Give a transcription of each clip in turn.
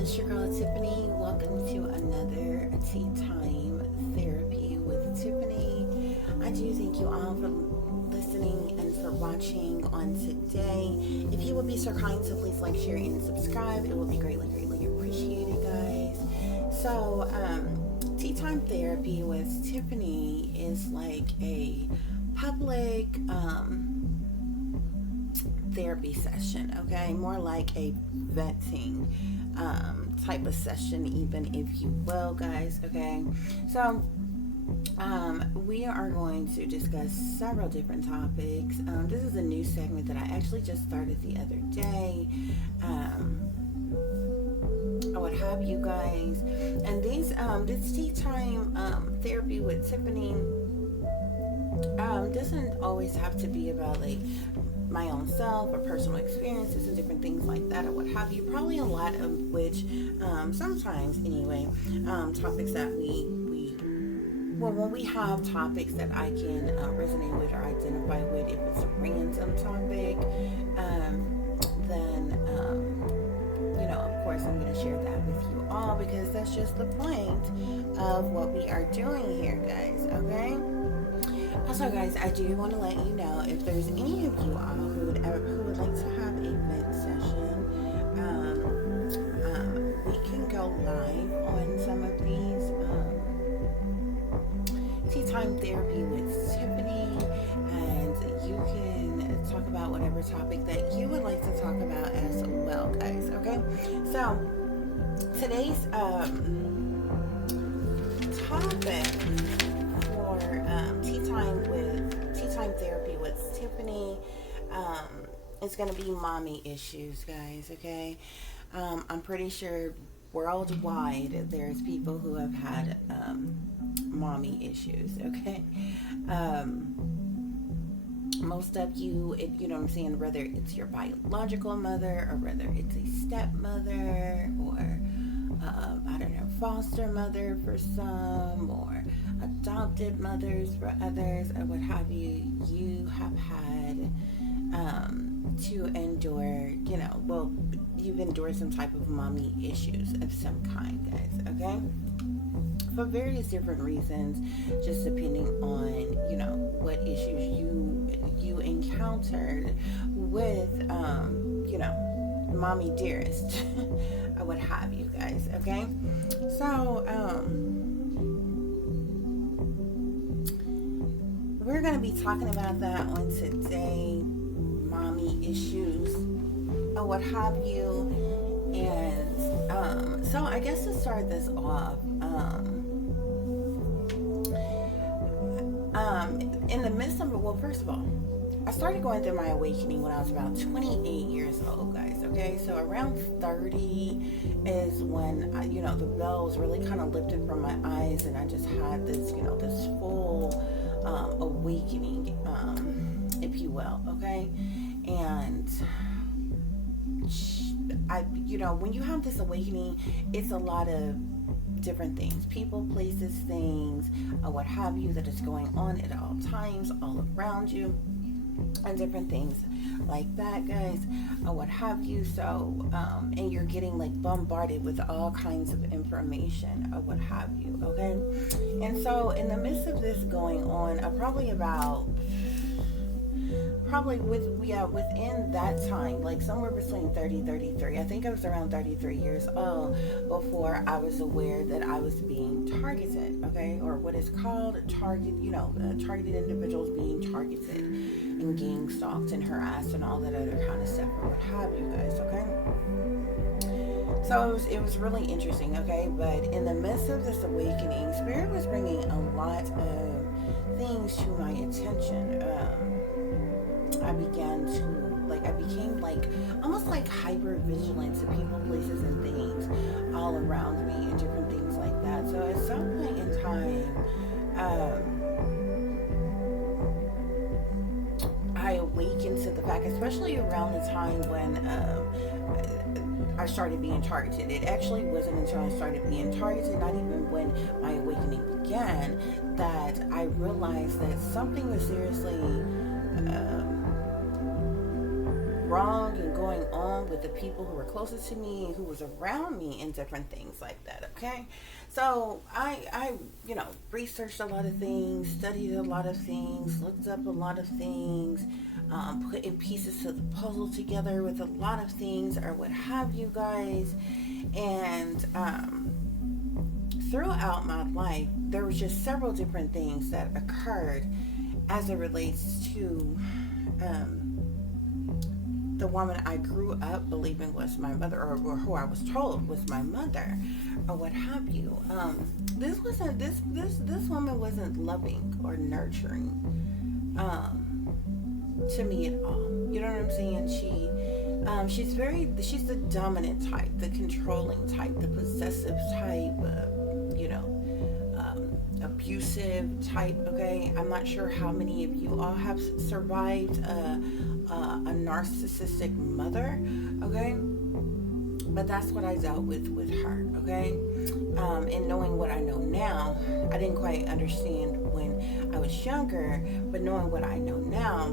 It's your girl Tiffany. Welcome to another Tea Time Therapy with Tiffany. I do thank you all for listening and for watching on today. If you would be so kind to please like, share, and subscribe, it would be greatly, greatly appreciated, guys. So, Tea Time Therapy with Tiffany is like a public therapy session, okay? More like a venting type of session, even, if you will, guys, okay? So we are going to discuss several different topics. This is a new segment that I actually just started the other day. I would have you guys, and this tea time therapy with Tiffany doesn't always have to be about like my own self or personal experiences and different things like that or what have you. Probably a lot of which, sometimes anyway, topics that when we have topics that I can resonate with or identify with, if it's a random topic, then of course I'm going to share that with you all, because that's just the point of what we are doing here, guys, okay? Also, guys, I do want to let you know, if there's any of you all who would like to have a vent session, we can go live on some of these tea time therapy with Tiffany, and you can talk about whatever topic that you would like to talk about as well, guys, okay? So today's topic for tea time therapy with Tiffany is going to be mommy issues, guys, okay? I'm pretty sure worldwide there's people who have had mommy issues, okay? Most of you, you know what I'm saying, whether it's your biological mother or whether it's a stepmother or I don't know, foster mother for some, or adopted mothers for others, or what have you, you have had to endure, you've endured some type of mommy issues of some kind, guys, okay? For various different reasons, just depending on, what issues you encountered with, mommy dearest, or what have you, guys, okay? So, we're going to be talking about that on today, mommy issues, or what have you. And so I guess to start this off, in the midst of it, well, first of all, I started going through my awakening when I was about 28 years old, guys, okay? So around 30 is when, the veils really kind of lifted from my eyes, and I just had this, this full awakening, if you will, okay? And when you have this awakening, it's a lot of different things, people, places, things, what have you, that is going on at all times, all around you, and different things like that, guys, what have you. So and you're getting like bombarded with all kinds of information, what have you, okay? And so in the midst of this going on, within that time, like somewhere between 33, I think I was around 33 years old before I was aware that I was being targeted, okay? Or what is called targeted individuals being targeted and gang stalked and harassed and all that other kind of stuff, or what have you, guys, okay? So it was really interesting, okay? But in the midst of this awakening, Spirit was bringing a lot of things to my attention. I became almost like hyper vigilant to people, places, and things all around me, and different things like that. So at some point in time, I awakened to the fact, especially around the time when I started being targeted. It actually wasn't until I started being targeted, not even when my awakening began, that I realized that something was seriously wrong and going on with the people who were closest to me, who was around me, and different things like that. Okay, so I researched a lot of things, studied a lot of things, looked up a lot of things, putting pieces to the puzzle together with a lot of things, or what have you guys, and throughout my life, there was just several different things that occurred as it relates to the woman I grew up believing was my mother, or who I was told was my mother, or what have you. This woman wasn't loving or nurturing to me at all. You know what I'm saying? She's the dominant type, the controlling type, the possessive type, abusive type. Okay, I'm not sure how many of you all have survived a narcissistic mother. Okay, but that's what I dealt with her. Okay, and knowing what I know now, I didn't quite understand when I was younger, but knowing what I know now,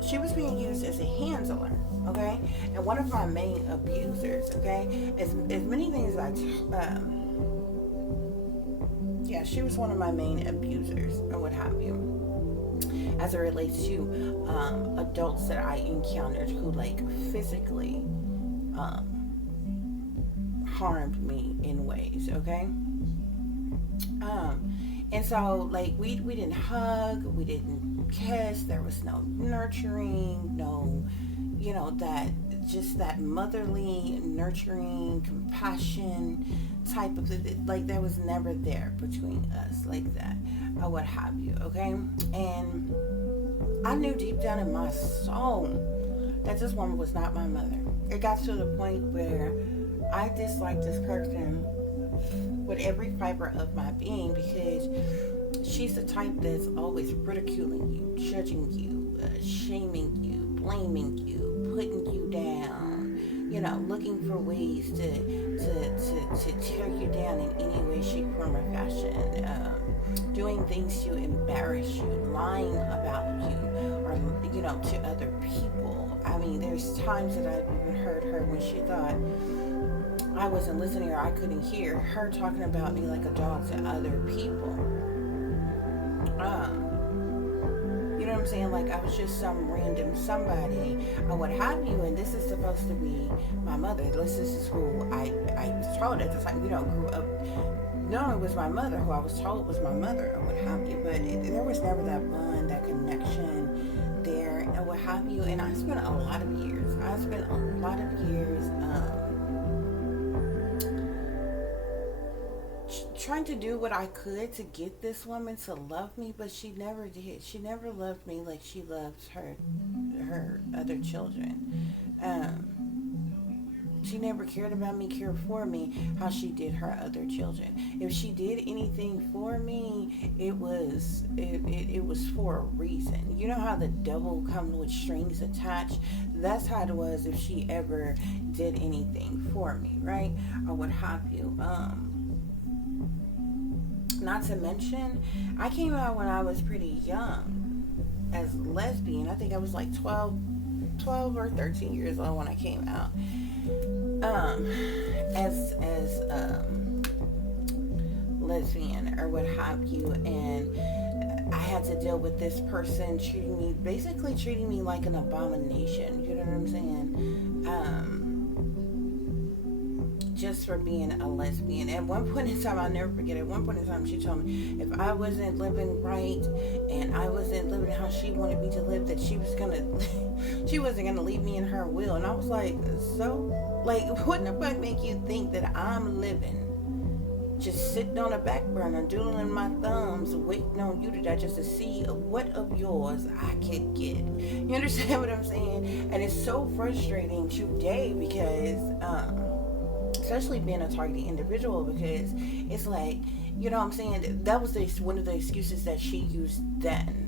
she was being used as a handler. Okay, and one of my main abusers. Okay, as many things she was one of my main abusers, or what have you, as it relates to adults that I encountered who physically harmed me in ways. Okay, and so we didn't hug, we didn't kiss, there was no nurturing, no, that motherly, nurturing, compassion type of that was never there between us like that, or what have you. Okay, and I knew deep down in my soul that this woman was not my mother. It got to the point where I disliked this person with every fiber of my being, because she's the type that's always ridiculing you, judging you, shaming you, blaming you, putting you down, looking for ways to tear you down in any way, shape, form, or fashion, doing things to embarrass you, lying about you, or to other people. I mean, there's times that I've even heard her when she thought I wasn't listening or I couldn't hear her talking about me like a dog to other people. You know what I'm saying? Like I was just some random somebody or what have you, and this is supposed to be my mother. This is who I was told at the time, grew up knowing it was my mother, who I was told was my mother or what have you, but there was never that bond, that connection there and what have you. And I spent a lot of years trying to do what I could to get this woman to love me, but she never did. She never loved me like she loved her other children. She never cared about me, cared for me how she did her other children. If she did anything for me, it was for a reason. You know how the devil comes with strings attached? That's how it was if she ever did anything for me, right? Or what have you. Not to mention, I came out when I was pretty young as lesbian. I think I was like 12 or 13 years old when I came out. As lesbian or what have you, and I had to deal with this person treating me like an abomination. You know what I'm saying? Just for being a lesbian. At one point in time, I'll never forget, at one point in time, she told me if I wasn't living right and I wasn't living how she wanted me to live, that she wasn't gonna leave me in her will. And I was like, so? Like, what the fuck make you think that I'm living just sitting on a back burner, doodling my thumbs, waiting on you to digest to see what of yours I could get? You understand what I'm saying? And it's so frustrating today because, especially being a targeted individual, because it's like, you know what I'm saying, that was one of the excuses that she used then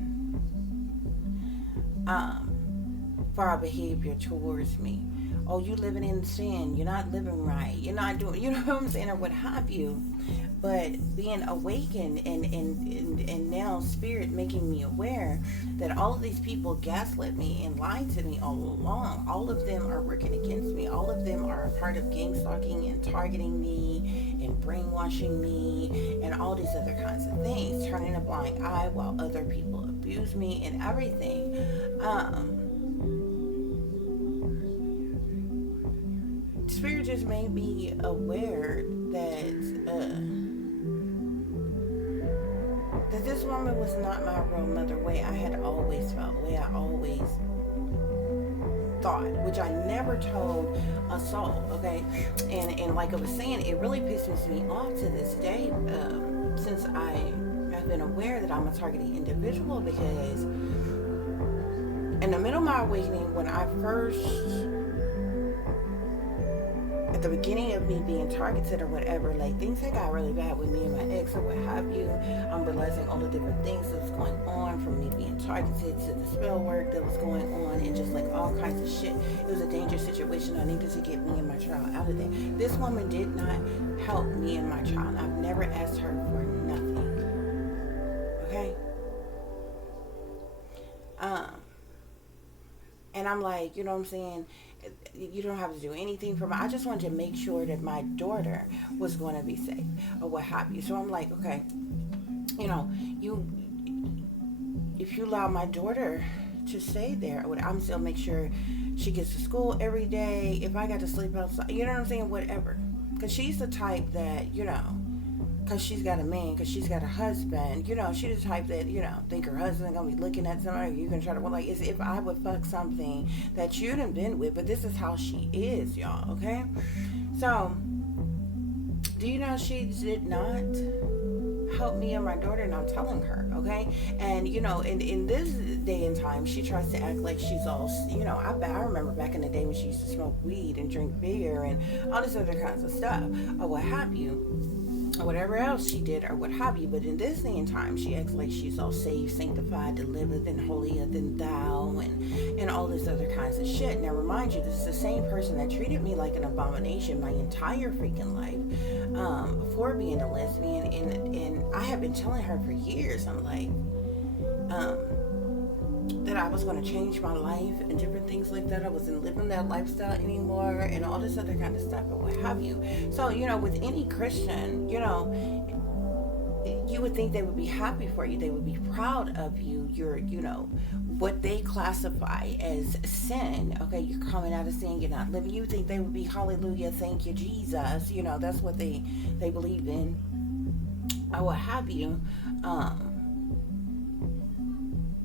for our behavior towards me. Oh, you living in sin, you're not living right, you're not doing, you know what I'm saying, or what have you. But being awakened and now spirit making me aware that all of these people gaslit me and lied to me all along. All of them are working against me. All part of gang stalking and targeting me and brainwashing me and all these other kinds of things, turning a blind eye while other people abuse me and everything. Spirit just made me aware that that this woman was not my real mother, way I had always felt, way I always thought, which I never told a soul, okay? And like I was saying, it really pisses me off to this day, since I have been aware that I'm a targeted individual, because in the middle of my awakening, when I first, at the beginning of me being targeted or whatever, like things had got really bad with me and my ex or what have you. I'm realizing all the different things that was going on, from me being targeted to the spell work that was going on, and just like all kinds of shit. It was a dangerous situation. I needed to get me and my child out of there. This woman did not help me and my child. I've never asked her for nothing. Okay? And I'm like, you know what I'm saying? You don't have to do anything for me. I just wanted to make sure that my daughter was going to be safe or what have you. So I'm like, okay, you know, if you allow my daughter to stay there, I'm still make sure she gets to school every day. If I got to sleep outside, you know what I'm saying? Whatever. Because she's the type that, you know, because she's got a man, because she's got a husband, you know, she's the type that, you know, think her husband gonna be looking at somebody, you're gonna try to, well, like, as if I would fuck something that you done been with, but this is how she is, y'all, okay? So, do you know she did not help me and my daughter, and I'm telling her, okay? And, you know, in this day and time, she tries to act like she's all, you know, I remember back in the day when she used to smoke weed and drink beer and all this other kinds of stuff, or what have you. Whatever else she did or what have you, but in this day and time she acts like she's all saved, sanctified, delivered, and holier than thou, and all this other kinds of shit. Now remind you, this is the same person that treated me like an abomination my entire freaking life, for being a lesbian, and I have been telling her for years, I'm like, that I was going to change my life and different things like that. I wasn't living that lifestyle anymore and all this other kind of stuff and what have you. So, you know, with any Christian, you know, you would think they would be happy for you. They would be proud of you. You're, you know, what they classify as sin. Okay, you're coming out of sin. You're not living. You think they would be hallelujah, thank you, Jesus. You know, that's what they believe in or what have you.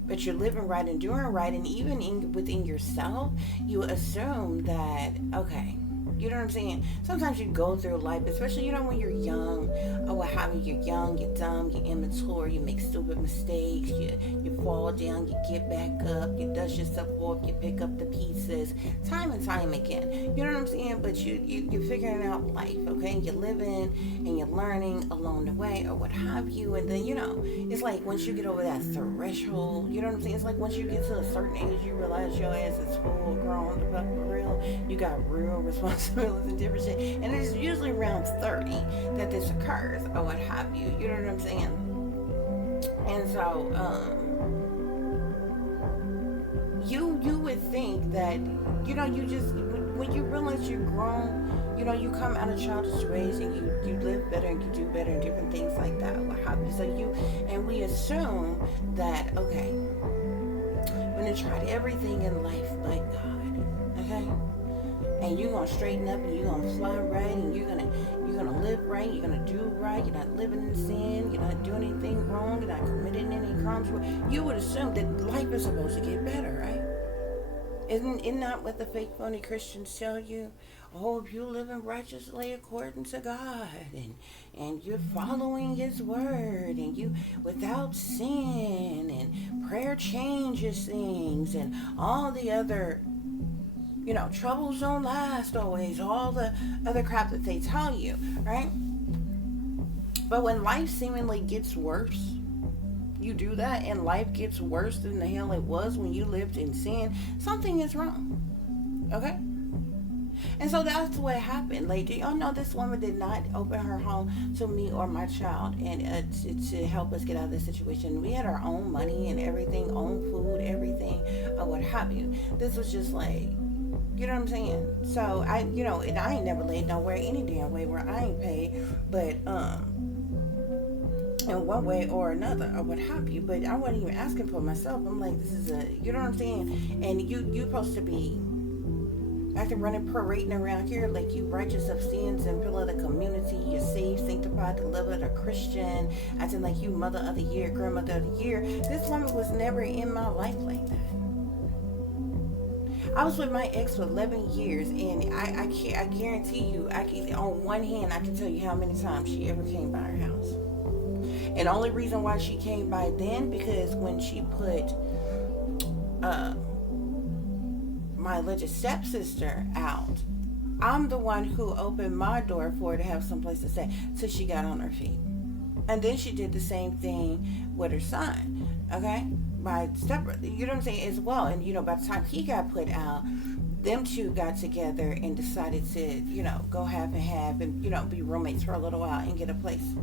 But you're living right and doing right, and even within yourself, you assume that, okay, you know what I'm saying? Sometimes you go through life, especially, you know, when you're young, or what have you, you're young, you're dumb, you're immature, you make stupid mistakes, you fall down, you get back up, you dust yourself off, you pick up the pieces, time and time again. You know what I'm saying? But you're figuring out life, okay? You're living and you're learning along the way, or what have you, and then, you know, it's like once you get over that threshold, you know what I'm saying? It's like once you get to a certain age, you realize your ass is full grown, for real. You got real responsibilities and different shit, and it's usually around 30 that this occurs or what have you. You know what I'm saying? And so you would think that, you know, you just, when you realize you're grown, you know, you come out of childish ways and you live better and you do better and different things like that or what have you. So and we assume that, okay, we're gonna try everything in life but God, okay? And you're gonna straighten up and you're gonna fly right and you're gonna live right, you're gonna do right, you're not living in sin, you're not doing anything wrong, you're not committing any crimes. You would assume that life is supposed to get better, right? Isn't that what the fake phony Christians tell you? Oh, if you're living righteously according to God and you're following his word and you without sin and prayer changes things and all the other, you know, troubles don't last always, all the other crap that they tell you, right? But when life seemingly gets worse, you do that and life gets worse than the hell it was when you lived in sin, something is wrong, okay? And so that's what happened. Like, do y'all know this woman did not open her home to me or my child and to help us get out of this situation? We had our own money and everything, own food, everything, or what have you. This was just like, You know what I'm saying? So and I ain't never laid nowhere any damn way where I ain't paid, but in one way or another or what have you. But I wasn't even asking for myself. I'm like, this is you know what I'm saying? And you supposed to be acting, running, parading around here like you righteous of sins and pillar of the community. You're saved, sanctified, delivered, a Christian, acting like you mother of the year, grandmother of the year. This woman was never in my life like that. I was with my ex for 11 years, and I guarantee you, on one hand, I can tell you how many times she ever came by our house. And the only reason why she came by then, because when she put my alleged stepsister out, I'm the one who opened my door for her to have someplace to stay till she got on her feet. And then she did the same thing with her son, okay? My stepbrother, you know what I'm saying, as well. And, by the time he got put out, them two got together and decided to, go half and half and, be roommates for a little while and get a place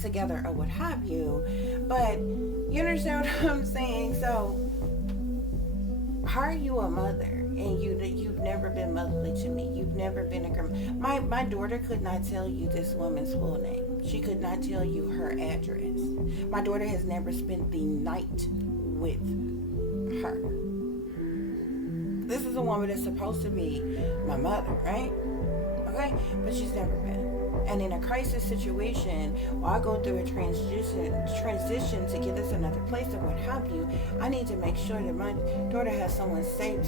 together or what have you. But you understand what I'm saying? So how are you a mother and you've never been motherly to me? You've never been a grandma. My daughter could not tell you this woman's full name. She could not tell you her address. My daughter has never spent the night with her. This is a woman that's supposed to be my mother, right? Okay? But she's never been. And in a crisis situation, while I go through a transition to get us another place or what have you, I need to make sure that my daughter has someone safe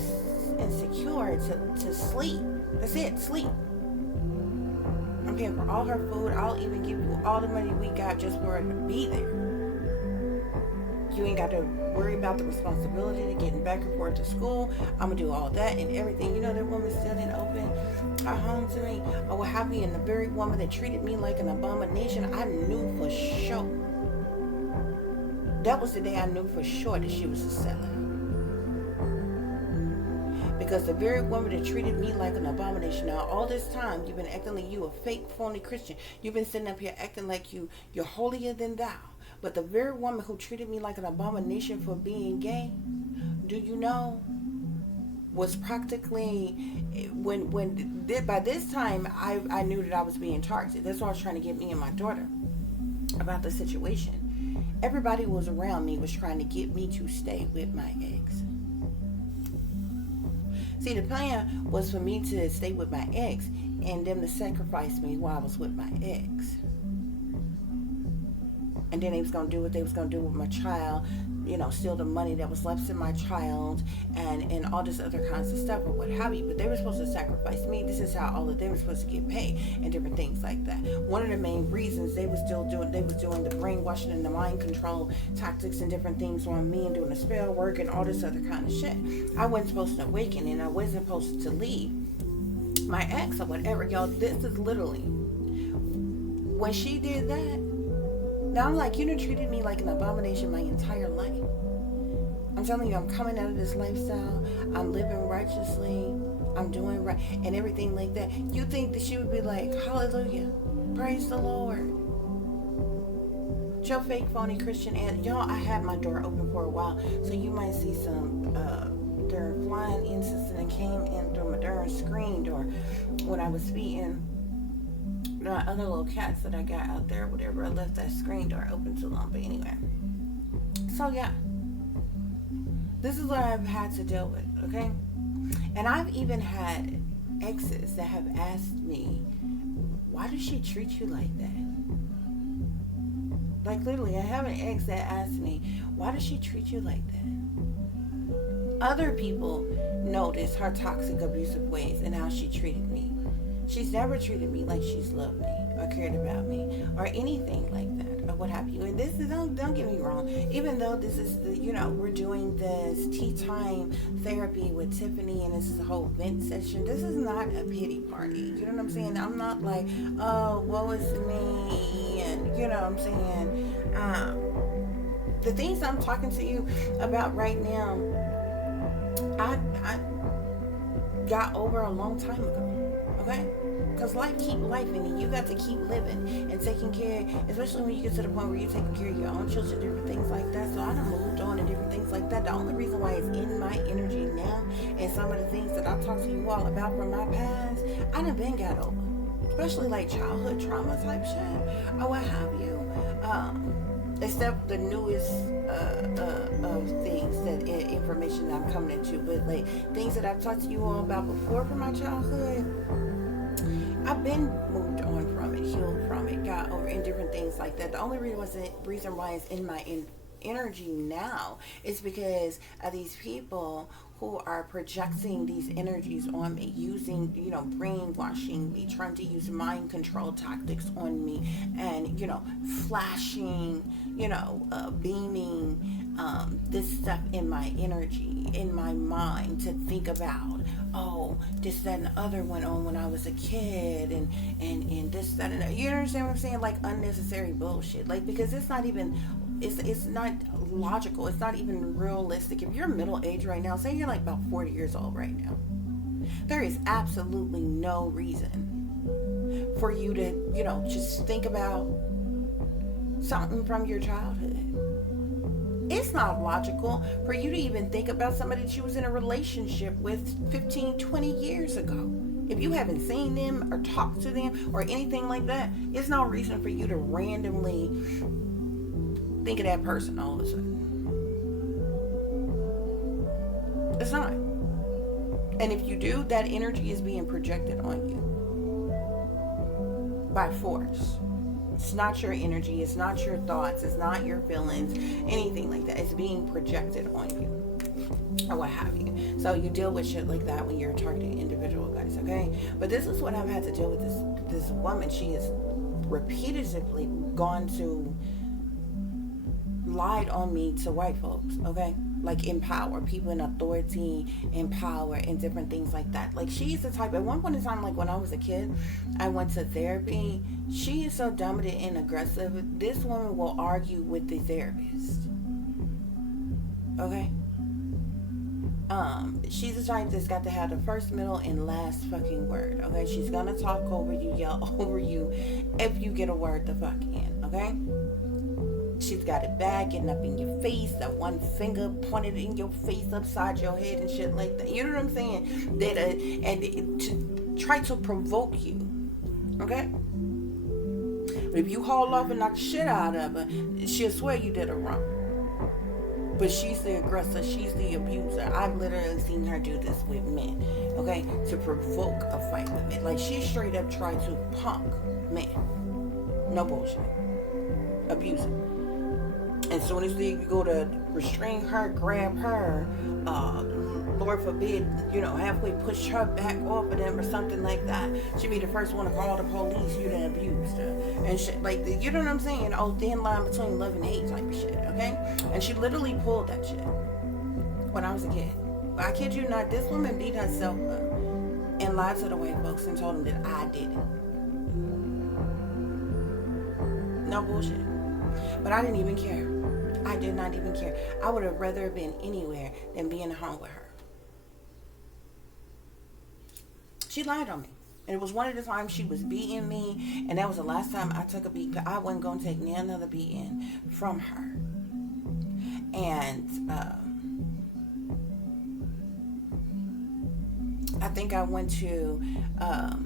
and secure to sleep. That's it, sleep. I'm paying for all her food. I'll even give you all the money we got just for her to be there. You ain't got to worry about the responsibility of getting back and forth to school. I'm going to do all that and everything. That woman still didn't open her home to me. Or what have you. And the very woman that treated me like an abomination, I knew for sure. That was the day I knew for sure that she was a seller. Because the very woman that treated me like an abomination, now all this time you've been acting like you a fake, phony Christian. You've been sitting up here acting like you're holier than thou. But the very woman who treated me like an abomination for being gay, do you know, was practically, by this time, I knew that I was being targeted. That's why I was trying to get me and my daughter about the situation. Everybody was around me was trying to get me to stay with my ex. See, the plan was for me to stay with my ex and them to sacrifice me while I was with my ex. And then they was going to do what they was going to do with my child, steal the money that was left in my child and all this other kinds of stuff or what have you. But they were supposed to sacrifice me. This is how all of them were supposed to get paid and different things like that. One of the main reasons they was doing the brainwashing and the mind control tactics and different things on me and doing the spell work and all this other kind of shit. I wasn't supposed to awaken and I wasn't supposed to leave my ex or whatever. Y'all, this is literally when she did that. Now I'm like, you done treated me like an abomination my entire life. I'm telling you, I'm coming out of this lifestyle. I'm living righteously. I'm doing right and everything like that. You think that she would be like, hallelujah, praise the Lord. Your fake, phony Christian aunt. Y'all, I had my door open for a while, so you might see some darn flying incense that came in through my darn screen door when I was feeding other little cats that I got out there, whatever. I left that screen door open too long, but anyway. So yeah, this is what I've had to deal with, okay? And I've even had exes that have asked me, why does she treat you like that? Like literally, I have an ex that asked me, why does she treat you like that? Other people notice her toxic, abusive ways and how she treated me. She's never treated me like she's loved me or cared about me or anything like that or what have you. And this is, don't get me wrong, even though this is we're doing this tea time therapy with Tiffany and this is a whole vent session. This is not a pity party. You know what I'm saying? I'm not like, oh, woe is me, and you know what I'm saying? The things I'm talking to you about right now, got over a long time ago. Okay? Because life keep life and you got to keep living and taking care, especially when you get to the point where you're taking care of your own children, different things like that. So I done moved on and different things like that. The only reason why it's in my energy now and some of the things that I talk to you all about from my past, I done been got over. Especially like childhood trauma type shit or what have you. Except the newest of things that information that I'm coming into, but like things that I've talked to you all about before from my childhood, I've been moved on from it, healed from it, got over, and different things like that. The only reason why it's in my energy now is because of these people who are projecting these energies on me, using, brainwashing me, trying to use mind control tactics on me, and, flashing, beaming this stuff in my energy, in my mind to think about, oh, this, that, and the other went on when I was a kid, and this, that, and that. You understand what I'm saying? Like unnecessary bullshit. Like, because it's not even, it's not logical. It's not even realistic. If you're middle age right now, say you're like about 40 years old right now, there is absolutely no reason for you to, just think about something from your childhood. It's not logical for you to even think about somebody that you was in a relationship with 15, 20 years ago. If you haven't seen them or talked to them or anything like that, it's no reason for you to randomly think of that person all of a sudden. It's not. And if you do, that energy is being projected on you by force. It's not your energy, it's not your thoughts, it's not your feelings, anything like that. It's being projected on you or what have you. So you deal with shit like that when you're targeting individual guys, okay? But this is what I've had to deal with this woman. She has repeatedly gone to lied on me to white folks, okay? Like in power, people in authority, in power, and different things like that. Like she's the type, at one point in time, like when I was a kid, I went to therapy. She is so dominant and aggressive. This woman will argue with the therapist. Okay? She's the type that's got to have the first, middle, and last fucking word. Okay? She's gonna talk over you, yell over you if you get a word the fuck in. Okay? She's got it bad, getting up in your face, that one finger pointed in your face, upside your head and shit like that. You know what I'm saying? That and to try to provoke you. Okay? But if you haul off and knock shit out of her, she'll swear you did her wrong. But she's the aggressor, she's the abuser. I've literally seen her do this with men, okay? To provoke a fight with men. Like she straight up tried to punk men. No bullshit. Abuser. And as soon as they go to restrain her, grab her, Lord forbid, halfway push her back off of them or something like that, she be the first one to call the police. You done abused her and shit like that. You know what I'm saying? Oh, thin line between love and hate type of shit. Okay, and she literally pulled that shit when I was a kid. But I kid you not, this woman beat herself up and lied to the white folks and told them that I did it. No bullshit. But I didn't even care. I did not even care. I would have rather been anywhere than being home with her. She lied on me. And it was one of the times she was beating me. And that was the last time I took a beat. I wasn't going to take another beating from her. And I think I went to, I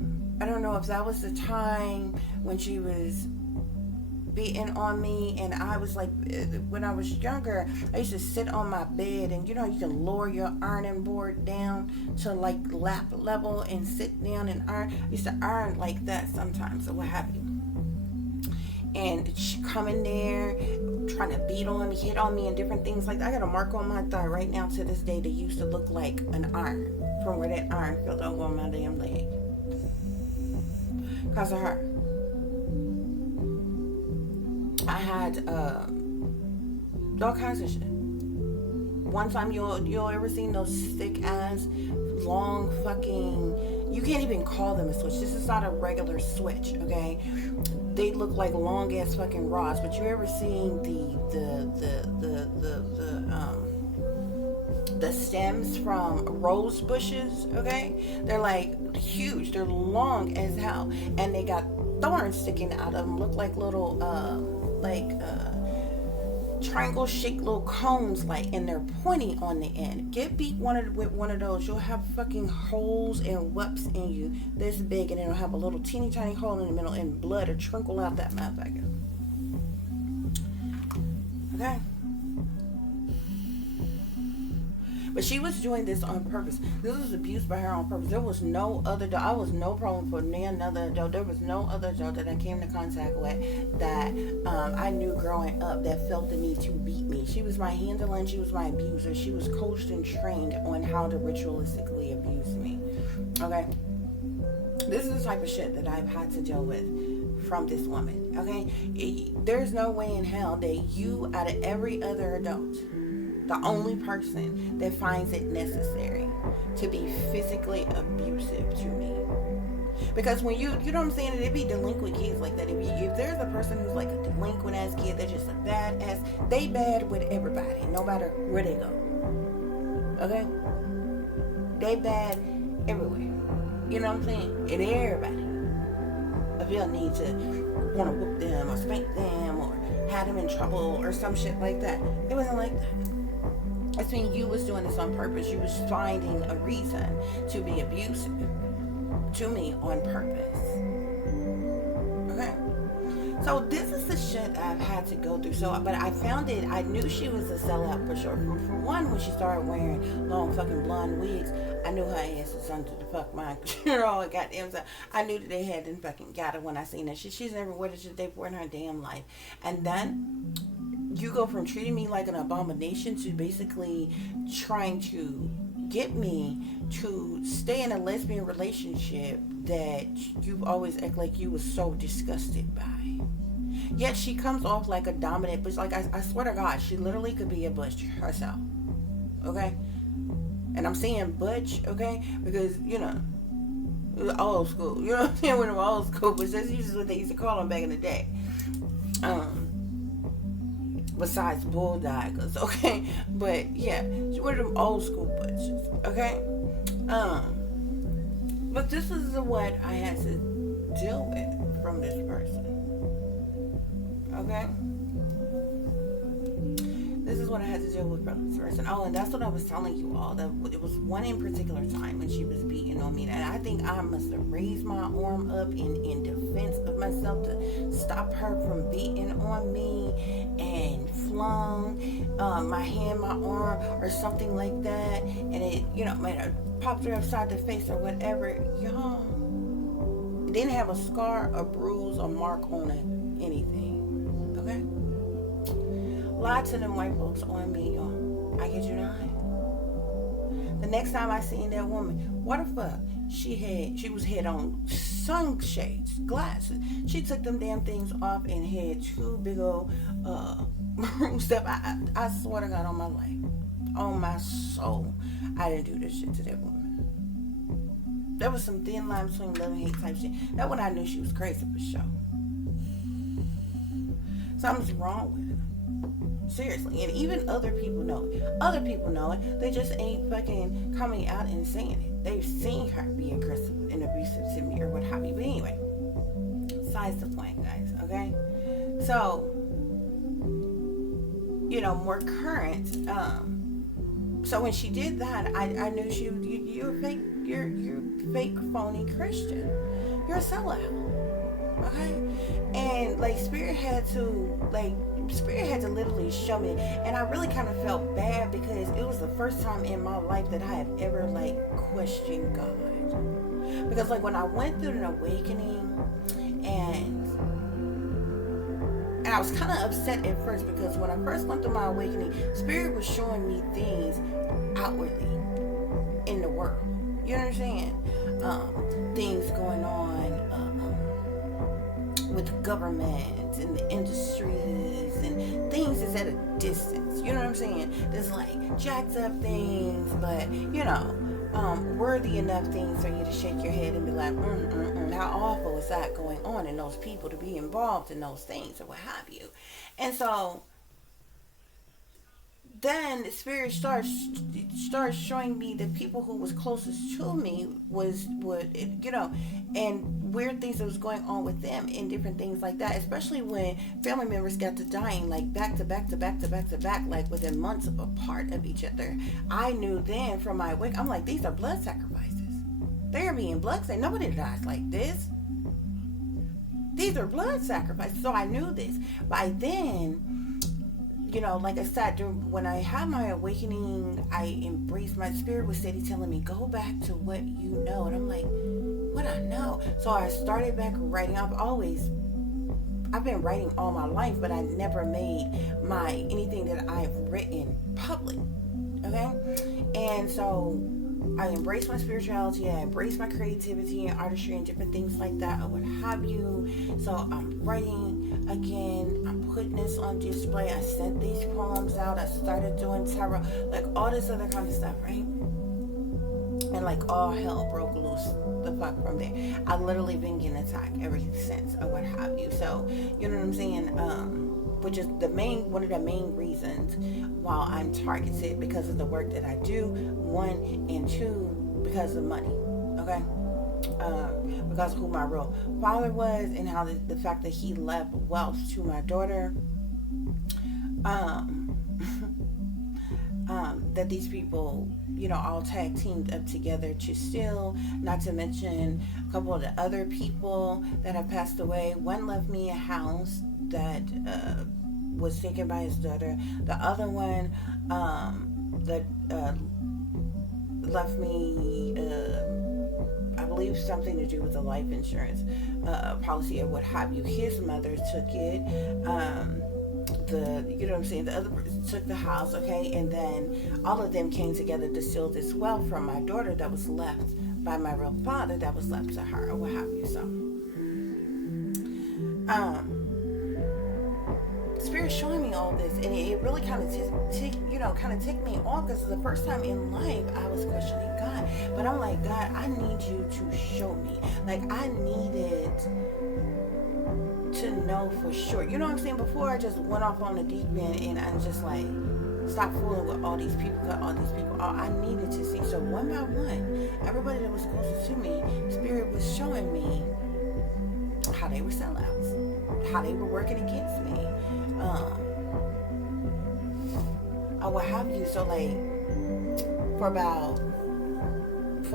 don't know if that was the time when she was beating on me, and I was like, when I was younger, I used to sit on my bed, and you can lower your ironing board down to like lap level and sit down and iron. I used to iron like that sometimes, or what have you. And she come in there trying to beat on me, hit on me, and different things like that. I got a mark on my thigh right now to this day that used to look like an iron from where that iron fell over on my damn leg because of her. I had all kinds of shit. One time you'll ever seen those thick ass, long fucking, you can't even call them a switch. This is not a regular switch, okay? They look like long ass fucking rods. But you ever seen the the stems from rose bushes, okay? They're like huge, they're long as hell, and they got thorns sticking out of them, look like little triangle shaped little cones, like, and they're pointy on the end. Get beat with one of those, you'll have fucking holes and whoops in you this big, and it'll have a little teeny tiny hole in the middle, and blood will trickle out that motherfucker. Okay. But she was doing this on purpose. This was abuse by her on purpose. There was no other adult. I was no problem for another adult. There was no other adult that I came into contact with that I knew growing up that felt the need to beat me. She was my handler and she was my abuser. She was coached and trained on how to ritualistically abuse me. Okay? This is the type of shit that I've had to deal with from this woman. Okay? There's no way in hell that you, out of every other adult, the only person that finds it necessary to be physically abusive to me. Because when you know what I'm saying, it'd be delinquent kids like that. If there's a person who's like a delinquent ass kid, they're just a bad ass, they bad with everybody, no matter where they go. Okay? They bad everywhere. You know what I'm saying? And everybody. If you need to want to whoop them or spank them or have them in trouble or some shit like that. It wasn't like that. I think you was doing this on purpose. You was finding a reason to be abusive to me on purpose. Okay? So this is the shit I've had to go through. But I found it, I knew she was a sellout for sure. For one, when she started wearing long fucking blonde wigs, I knew her ass was under the fuck my, goddamn self. I knew that they hadn't fucking got her when I seen her. She's never worn a day before in her damn life. And then you go from treating me like an abomination to basically trying to get me to stay in a lesbian relationship that you've always act like you was so disgusted by. Yet she comes off like a dominant bitch. Like, I swear to God, she literally could be a butch herself. Okay? And I'm saying butch, okay? Because, you know, old school. You know what I'm saying? When I'm old school, but that's usually what they used to call them back in the day. Besides bulldoggers, okay? But yeah, she one of them old school butches, okay? But this is what I had to deal with from this person. Okay? This is what I had to deal with from this person. Oh, and that's what I was telling you all. That it was one in particular time when she was beating on me. And I think I must have raised my arm up in defense of myself to stop her from beating on me, and flung my hand, my arm, or something like that. And it, you know, might have popped her upside the face or whatever. Y'all, it didn't have a scar, a bruise, a mark on it, anything. Okay? Lots of them white folks on me, y'all. I kid you not. The next time I seen that woman, what the fuck? She was head on sunshades, glasses. She took them damn things off and had two big old bruised up. I swear to God on my life, on my soul, I didn't do this shit to that woman. There was some thin line between love and hate type shit. That when I knew she was crazy for sure. Something's wrong with her. Seriously. And even other people know it. Other people know it. They just ain't fucking coming out and saying it. They've seen her be aggressive and abusive to me or what have you. But anyway, besides the point, guys. Okay? So, you know, more current. So when she did that, I knew you're fake. You're fake, phony Christian. You're a sellout. Okay? And like Spirit had to literally show me, and I really kind of felt bad because it was the first time in my life that I had ever like questioned God. Because like when I went through an awakening, and I was kind of upset at first because when I first went through my awakening, Spirit was showing me things outwardly in the world. You know what I'm saying? Things going on with the government and the industries and things that's at a distance. You know what I'm saying? There's like jacked up things, but you know, worthy enough things for you to shake your head and be like, how awful is that going on in those people to be involved in those things or what have you. And so then Spirit starts showing me the people who was closest to me and weird things that was going on with them and different things like that, especially when family members got to dying like back to back to back to back to back, like within months apart of each other. I knew then from my wake, I'm like, these are blood sacrifices. They're being blood sacrifices. Nobody dies like this. These are blood sacrifices. So I knew this. By then, like I said, when I had my awakening, I embraced my spirit was steady telling me, go back to what you know. And I'm like, what I know? So I started back writing. I've been writing all my life, but I never made anything that I've written public. Okay? And so I embrace my spirituality, I embrace my creativity and artistry and different things like that, or what have you. So I'm writing again, I'm putting this on display, I sent these poems out, I started doing tarot, like all this other kind of stuff, right? And like all hell broke loose the fuck from there. I literally been getting attacked ever since, or what have you. So, you know what I'm saying? Which is one of the main reasons why I'm targeted, because of the work that I do, one, and two, because of money, okay? Because of who my real father was, and how the fact that he left wealth to my daughter, that these people, all tag teamed up together to steal, not to mention a couple of the other people that have passed away. One left me a house that was taken by his daughter. The other one that left me, I believe, something to do with the life insurance policy or what have you. His mother took it. The other person took the house, okay? And then all of them came together to steal this wealth from my daughter that was left by my real father, that was left to her, or what have you. So, Spirit showing me all this, and it really kind of ticked me off, because the first time in life I was questioning God, but I'm like, God, I need you to show me. Like, I needed to know for sure. You know what I'm saying? Before, I just went off on the deep end, and I just like, stop fooling with all these people, got all these people. I needed to see. So one by one, everybody that was closest to me, Spirit was showing me how they were sellouts, how they were working against me, or what have you. So like, for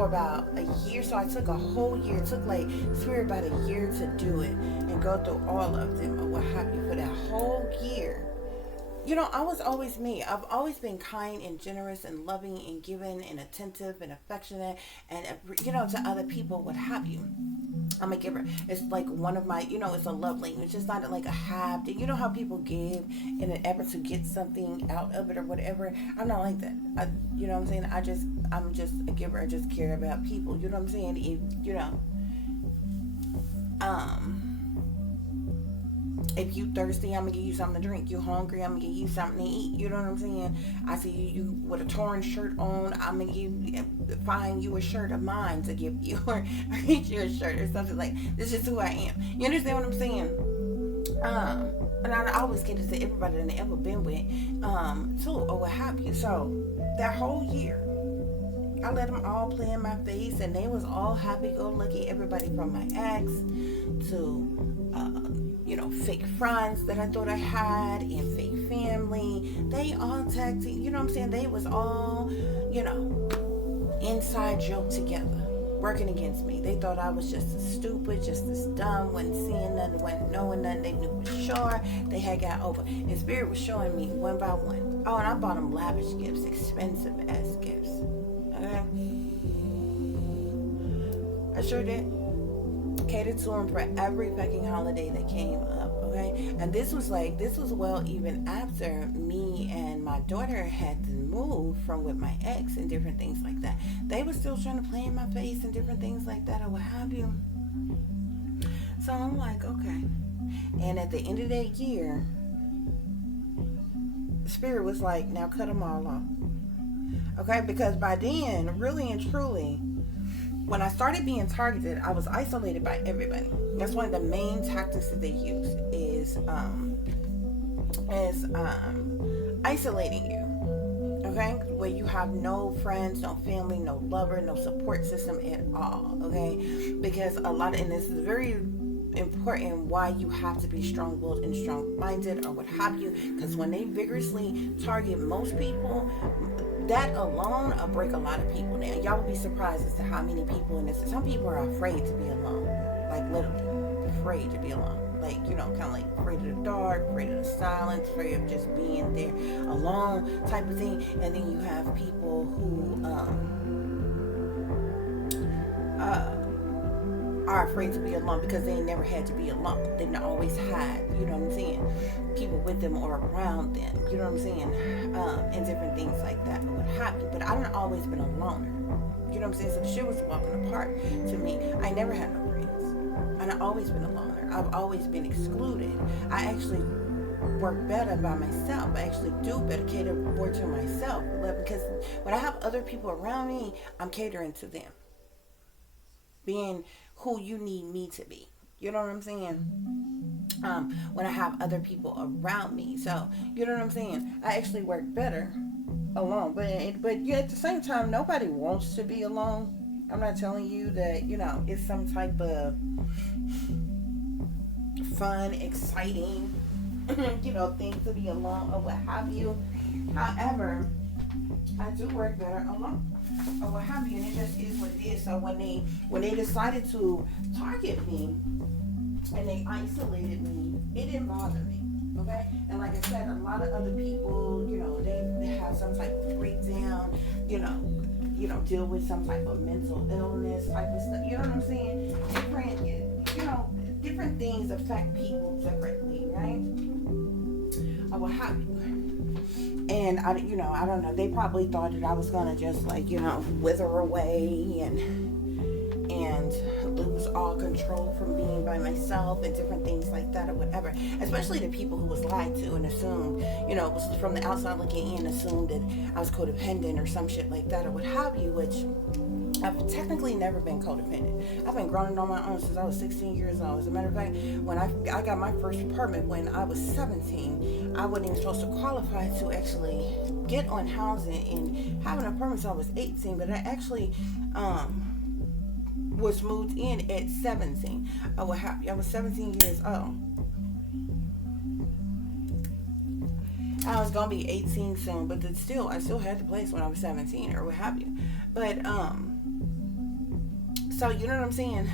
about a year, so I took a whole year. It took like Spirit about a year to do it and go through all of them, or what have you. For that whole year, I was always me. I've always been kind and generous and loving and giving and attentive and affectionate and, to other people, what have you. I'm a giver. It's like one of my, it's a love language. It's not like a have to, how people give in an effort to get something out of it or whatever. I'm not like that. You know what I'm saying? I'm just a giver. I just care about people. You know what I'm saying? If you thirsty, I'm gonna give you something to drink. You hungry, I'm gonna give you something to eat. You know what I'm saying? I see you with a torn shirt on, I'm gonna find you a shirt of mine to give you, or get you a shirt or something like. This is just who I am. You understand what I'm saying? And I always get to say everybody that I've ever been with, too, or what have you. So that whole year, I let them all play in my face, and they was all happy-go-lucky. Everybody from my ex to fake friends that I thought I had, and fake family. They all tagged team. You know what I'm saying? They was all, inside joke together, working against me. They thought I was just as stupid, just as dumb, wasn't seeing nothing, wasn't knowing nothing. They knew for sure. They had got over. And Spirit was showing me one by one. Oh, and I bought them lavish gifts, expensive ass gifts. Okay? I sure did. Catered to them for every fucking holiday that came up, okay? And this was well even after me and my daughter had to move from with my ex and different things like that. They were still trying to play in my face and different things like that, or what have you. So I'm like, okay. And at the end of that year, Spirit was like, now cut them all off. Okay? Because by then, really and truly, when I started being targeted, I was isolated by everybody. That's one of the main tactics that they use is isolating you. okay? Where you have no friends, no family, no lover, no support system at all, okay? Because a lot of, and this is very important why you have to be strong-willed and strong-minded or what have you, because when they vigorously target most people, that alone will break a lot of people down. Y'all would be surprised as to how many people in this, some people are afraid to be alone, like literally afraid to be alone, like, you know, kind of like afraid of the dark, afraid of the silence, afraid of just being there alone type of thing. And then you have people who are afraid to be alone because they never had to be alone. They always had, you know what I'm saying, people with them or around them, you know what I'm saying, and different things like that, or what have you. But I done always been a loner, you know what I'm saying. So the shit was walking apart to me. I never had no friends, and I've always been a loner. I've always been excluded. I actually work better by myself. I actually do better, cater more to myself, because when I have other people around me, I'm catering to them, being who you need me to be. You know what I'm saying? When I have other people around me. So, you know what I'm saying? I actually work better alone. But yeah, at the same time, nobody wants to be alone. I'm not telling you that, you know, it's some type of fun, exciting, you know, thing to be alone or what have you. However, I do work better alone or what have you, and it just is what it is. So when they decided to target me and they isolated me, it didn't bother me, okay? And like I said, a lot of other people, you know, they have some type of breakdown, you know, deal with some type of mental illness type of stuff. You know what I'm saying? Different, you know, different things affect people differently, right? Or what have you. And I don't know. They probably thought that I was gonna just, like, you know, wither away and lose all control from being by myself and different things like that or whatever. Especially the people who was lied to and assumed, you know, was from the outside looking in, assumed that I was codependent or some shit like that or what have you. Which I've technically never been codependent. I've been growing on my own since I was 16 years old. As a matter of fact, when I got my first apartment when I was 17, I wasn't even supposed to qualify to actually get on housing and have an apartment until I was 18, but I actually was moved in at 17. I was 17 years old. I was gonna be 18 soon, but I still had the place when I was 17 or what have you. But so you know what I'm saying?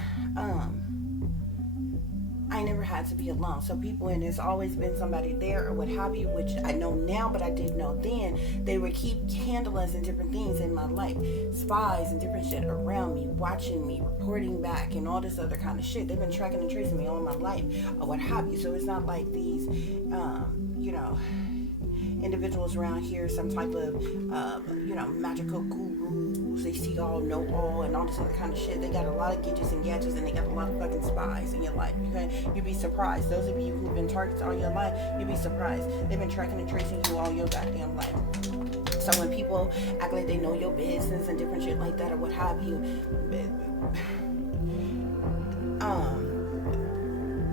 I never had to be alone. So people, and there's always been somebody there or what have you, which I know now, but I didn't know then. They would keep candles and different things in my life, spies and different shit around me, watching me, reporting back, and all this other kind of shit. They've been tracking and tracing me all my life or what have you. So it's not like these, you know, individuals around here, some type of, you know, magical gurus. They see all, know all, and all this other kind of shit. They got a lot of gadgets and gadgets, and they got a lot of fucking spies in your life. Okay, you'd be surprised. Those of you who've been targeted all your life, you'd be surprised. They've been tracking and tracing you all your goddamn life. So when people act like they know your business and different shit like that or what have you,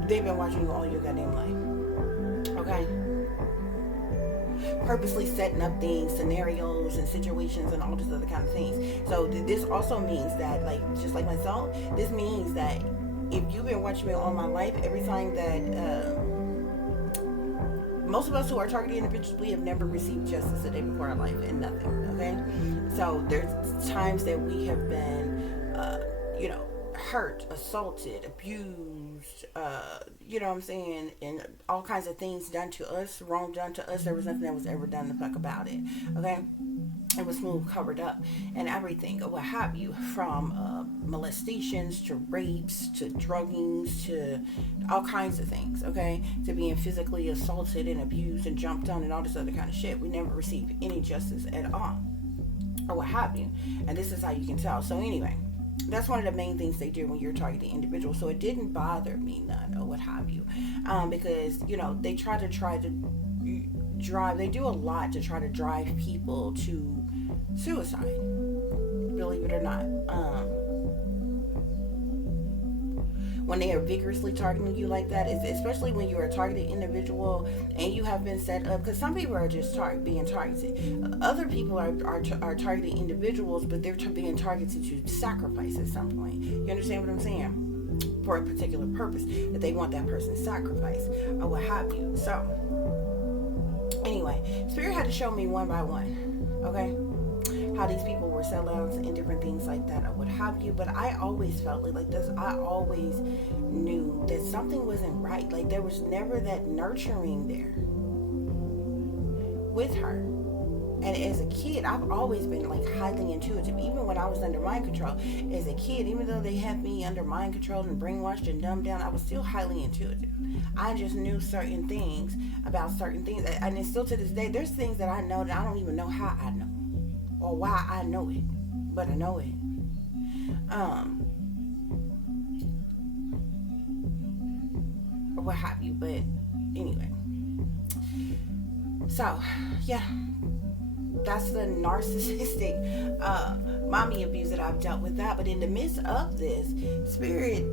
they've been watching you all your goddamn life. Okay. Purposely setting up things, scenarios and situations and all this other kind of things. So this also means that, like, just like myself, this means that if you've been watching me all my life, every time that most of us who are targeted individuals, we have never received justice a day before our life and nothing. Okay, so there's times that we have been you know, hurt, assaulted, abused, you know what I'm saying, and all kinds of things done to us, wrong done to us. There was nothing that was ever done to fuck about it. Okay, it was smooth, covered up, and everything, or what have you, from molestations to rapes to druggings to all kinds of things. Okay, to being physically assaulted and abused and jumped on and all this other kind of shit. We never received any justice at all, or what have you. And this is how you can tell. So anyway, that's one of the main things they do when you're targeting individuals. So it didn't bother me none or what have you, because, you know, they try to drive. They do a lot to try to drive people to suicide. Believe it or not. when they are vigorously targeting you like that, is especially when you are a targeted individual and you have been set up, because some people are just being targeted. Other people are targeted individuals, but they're being targeted to sacrifice at some point. You understand what I'm saying? For a particular purpose that they want that person sacrificed or what have you. So anyway, Spirit had to show me one by one, okay, how these people were sellouts and different things like that or what have you. But I always felt like this. I always knew that something wasn't right. Like there was never that nurturing there with her. And as a kid, I've always been like highly intuitive. Even when I was under mind control as a kid, even though they had me under mind control and brainwashed and dumbed down, I was still highly intuitive. I just knew certain things about certain things. And it's still to this day, there's things that I know that I don't even know how I know or why I know it, but I know it. Or what have you. But anyway. So, yeah. That's the narcissistic mommy abuse that I've dealt with that. But in the midst of this, Spirit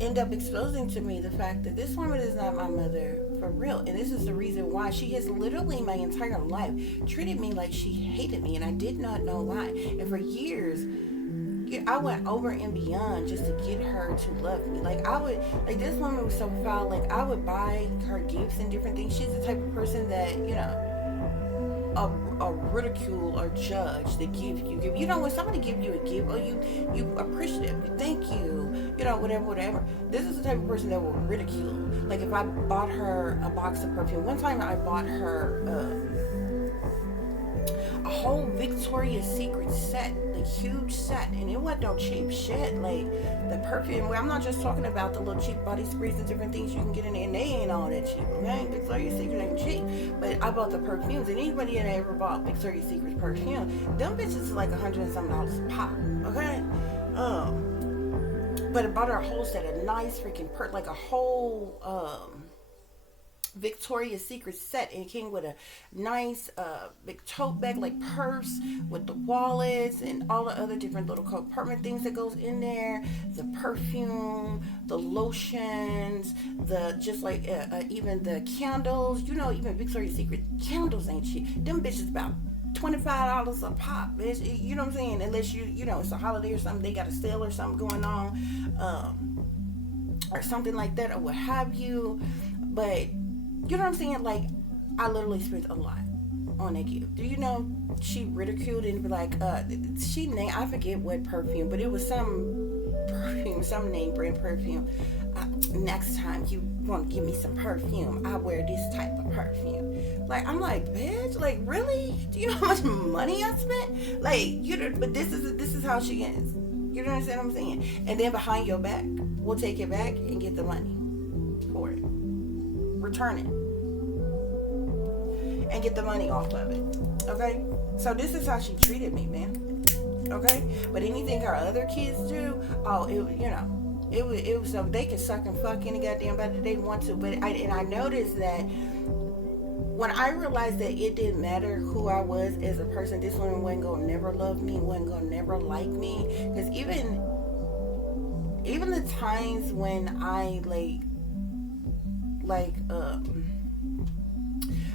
ended up exposing to me the fact that this woman is not my mother for real. And this is the reason why. She has literally my entire life treated me like she hated me, and I did not know why. And for years, I went over and beyond just to get her to love me. Like this woman was so foul. Like I would buy her gifts and different things. She's the type of person that, you know, a ridicule or judge the gift you give. You know, when somebody gives you a gift, or you appreciative, you thank you, you know, whatever. This is the type of person that will ridicule. Like if I bought her a box of perfume. One time I bought her a whole Victoria's Secret set, like huge set, and it wasn't no cheap shit. Like the perfume, I'm not just talking about the little cheap body sprays and different things you can get in there, and they ain't all that cheap, okay? Victoria's Secret ain't cheap. But I bought the perfumes, and anybody that ever bought Victoria's Secret perfume, them bitches is like $100 and something a pop, okay? But I bought her a whole set, a nice freaking like a whole Victoria's Secret set, and it came with a nice big tote bag, like purse with the wallets and all the other different little compartment things that goes in there, the perfume, the lotions, the just like even the candles. You know, even Victoria's Secret candles ain't cheap. Them bitches about $25 a pop, bitch. You know what I'm saying? Unless you know it's a holiday or something, they got a sale or something going on, or something like that, or what have you. But you know what I'm saying? Like, I literally spent a lot on that gift. Do you know, she ridiculed and be like, she named, I forget what perfume, but it was some perfume, some name brand perfume. Next time you want to give me some perfume, I wear this type of perfume. Like, I'm like, bitch, like, really? Do you know how much money I spent? Like, you know, but this is how she is. You know what I'm saying? And then behind your back, we'll take it back and get the money for it. Return it and get the money off of it. Okay, so this is how she treated me, man. Okay, but anything her other kids do, it was so they can suck and fuck any goddamn body they want to. But I noticed that when I realized that it didn't matter who I was as a person, this woman wasn't gonna never love me, wasn't gonna never like me. Because even the times when I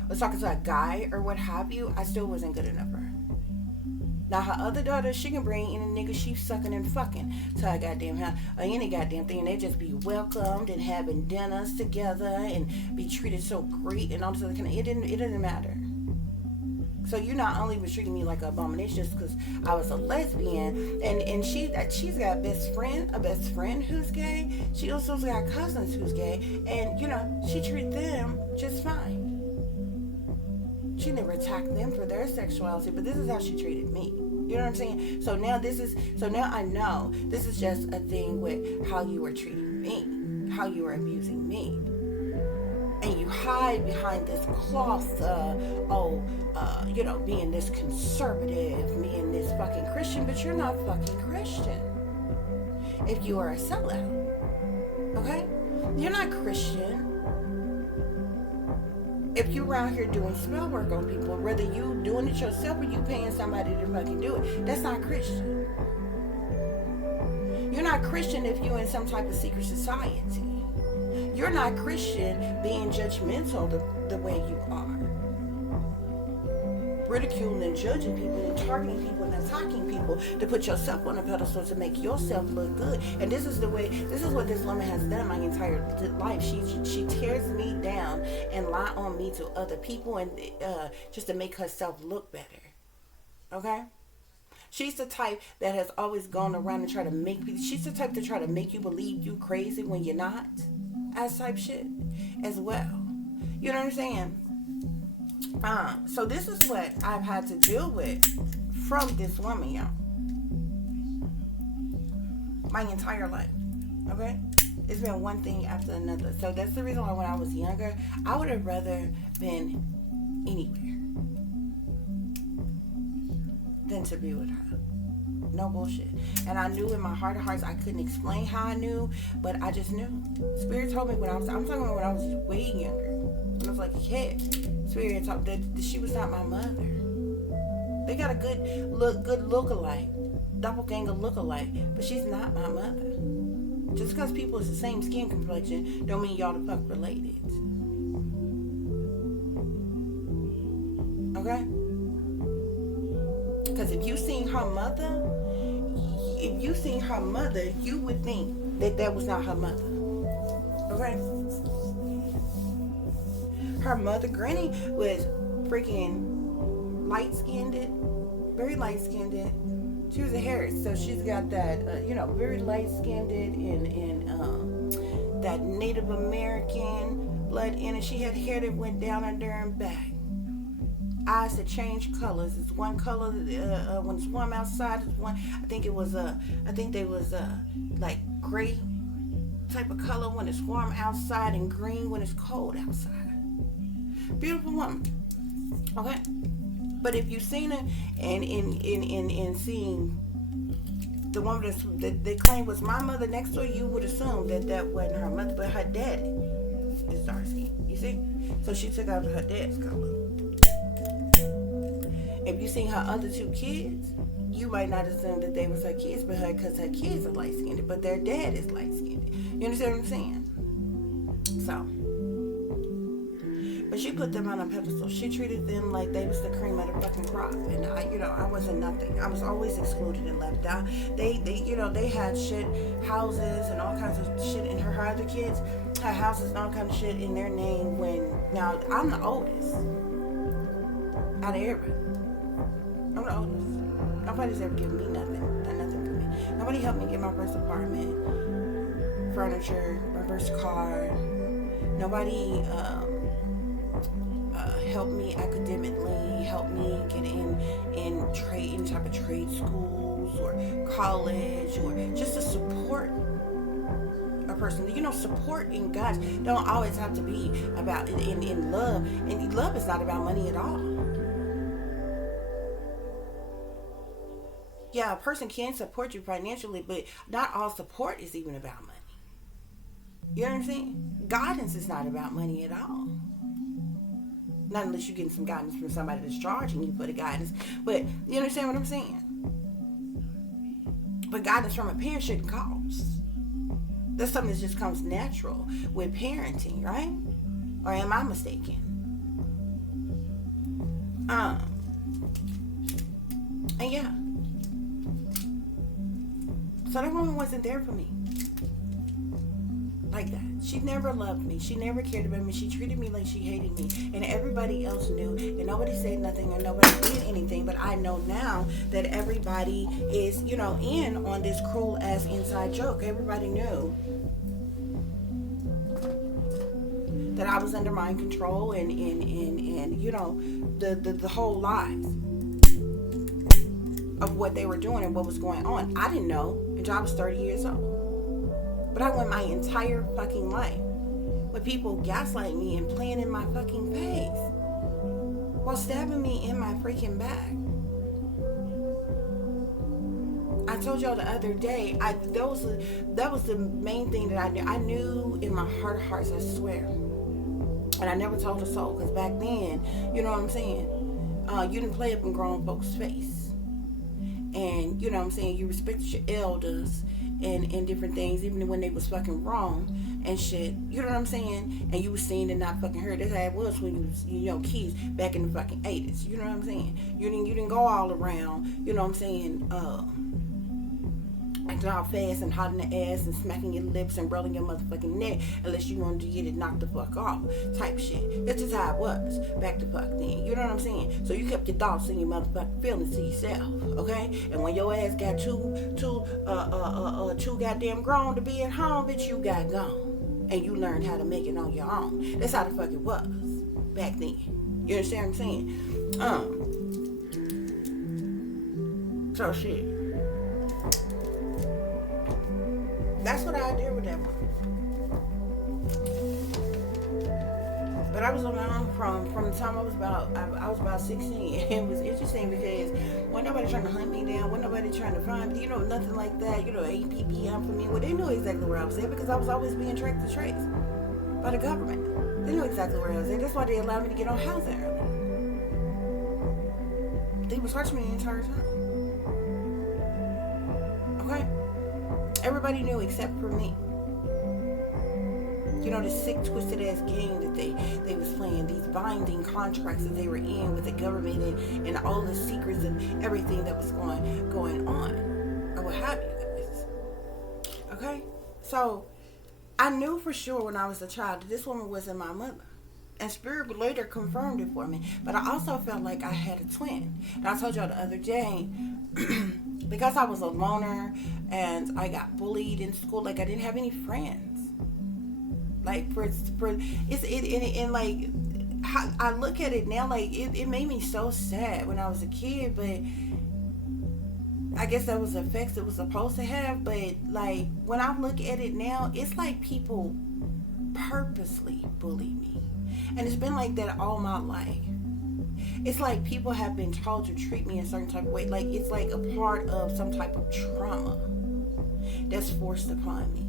was talking to a guy or what have you, I still wasn't good enough for her. Now her other daughter, she can bring in a nigga she sucking and fucking to a goddamn house or any goddamn thing, and they just be welcomed and having dinners together and be treated so great and all this other kind of. It didn't matter. So you not only was treating me like an abomination just because I was a lesbian, and she's got a best friend who's gay. She also got cousins who's gay, and you know she treated them just fine. She never attacked them for their sexuality, but this is how she treated me. You know what I'm saying? So now I know this is just a thing with how you were treating me, how you were abusing me. And you hide behind this cloth, being this conservative, being this fucking Christian, but you're not fucking Christian. If you are a sellout, okay? You're not Christian. If you're around here doing spell work on people, whether you doing it yourself or you paying somebody to fucking do it, that's not Christian. You're not not Christian if you're in some type of secret society. You're not Christian being judgmental the way you are. Ridiculing and judging people and targeting people and attacking people to put yourself on a pedestal to make yourself look good. And this is what this woman has done my entire life. She tears me down and lie on me to other people and just to make herself look better. Okay? She's the type that has always gone around and tried to make people, she's the type to try to make you believe you crazy when you're not. As type shit as well. You know what I'm saying? So this is what I've had to deal with from this woman, y'all. My entire life. Okay? It's been one thing after another. So that's the reason why when I was younger, I would have rather been anywhere than to be with her. No bullshit. And I knew in my heart of hearts, I couldn't explain how I knew, but I just knew. Spirit told me I'm talking about when I was way younger. When I was like a kid. Spirit told that she was not my mother. They got a good look-alike, doppelganger look-alike, but she's not my mother. Just because people is the same skin complexion don't mean y'all the fuck related. Okay? Because if you seen her mother, you would think that was not her mother. Okay? Her mother, Granny, was freaking light-skinned, very light-skinned. She was a Harris, so she's got that, very light-skinned and that Native American blood in it. She had hair that went down under and back. Eyes that change colors. It's one color when it's warm outside. It's one. I think they was like gray type of color when it's warm outside and green when it's cold outside. Beautiful woman. Okay. But if you've seen her and seeing the woman that they claim was my mother next door, you would assume that wasn't her mother, but her dad is dark skin. You see? So she took out her dad's color. If you seen her other two kids, you might not assume that they was her kids, because her kids are light skinned, but their dad is light skinned. You understand what I'm saying? So. But she put them on a pedestal. She treated them like they was the cream of the fucking crop. And I wasn't nothing. I was always excluded and left out. They had shit, houses and all kinds of shit in her other kids had houses and all kinds of shit in their name now I'm the oldest out of everybody. I'm the oldest. Nobody's ever given me nothing. Done nothing for me. Nobody helped me get my first apartment, furniture, my first car. Nobody helped me academically, helped me get in trade, any type of trade schools or college, or just to support a person. Support in God don't always have to be about in love. And love is not about money at all. Yeah, a person can support you financially, but not all support is even about money. You know what I'm saying? Guidance is not about money at all. Not unless you're getting some guidance from somebody that's charging you for the guidance. But you understand what I'm saying? But guidance from a parent shouldn't cost. That's something that just comes natural with parenting, right? Or am I mistaken? And yeah. So that woman wasn't there for me. Like that. She never loved me. She never cared about me. She treated me like she hated me. And everybody else knew. And nobody said nothing or nobody did anything. But I know now that everybody is, in on this cruel ass inside joke. Everybody knew that I was under mind control and the whole lies of what they were doing and what was going on. I didn't know until I was 30 years old. But I went my entire fucking life with people gaslighting me and playing in my fucking face while stabbing me in my freaking back. I told y'all the other day, that was the main thing that I knew. I knew in my heart of hearts, I swear. And I never told a soul, because back then, you know what I'm saying? You didn't play up in grown folks' face. and you know what I'm saying, you respected your elders and different things, even when they was fucking wrong and shit. You know what I'm saying? And you was seen and not fucking heard. That's how it was when you was, you know, kids back in the fucking 80s. You know what I'm saying? You didn't go all around, you know what I'm saying, acting all fast and hot in the ass and smacking your lips and rolling your motherfucking neck unless you wanted to get it knocked the fuck off type shit. That's just how it was back the fuck then. You know what I'm saying? So you kept your thoughts and your motherfucking feelings to yourself, okay? And when your ass got too goddamn grown to be at home, bitch, you got gone. And you learned how to make it on your own. That's how the fuck it was back then. You understand what I'm saying? So shit. That's what I did with that one. But I was on my own from the time I was about 16. It was interesting because wasn't nobody trying to hunt me down, wasn't nobody trying to find me, you know, nothing like that. You know, APPM for me. Well, they knew exactly where I was at because I was always being tracked to trace by the government. They knew exactly where I was at. That's why they allowed me to get on housing early. They was watching me the entire time. Okay? Everybody knew except for me. You know, the sick, twisted ass game that they was playing, these binding contracts that they were in with the government and all the secrets and everything that was going on, or what have you guys. Okay? So I knew for sure when I was a child that this woman wasn't my mother. And Spirit later confirmed it for me. But I also felt like I had a twin. And I told y'all the other day, because I was a loner and I got bullied in school, like I didn't have any friends. Like like I look at it now, like it made me so sad when I was a kid, but I guess that was effects it was supposed to have. But like when I look at it now, it's like people purposely bully me. And it's been like that all my life. It's like people have been told to treat me a certain type of way. Like it's like a part of some type of trauma that's forced upon me.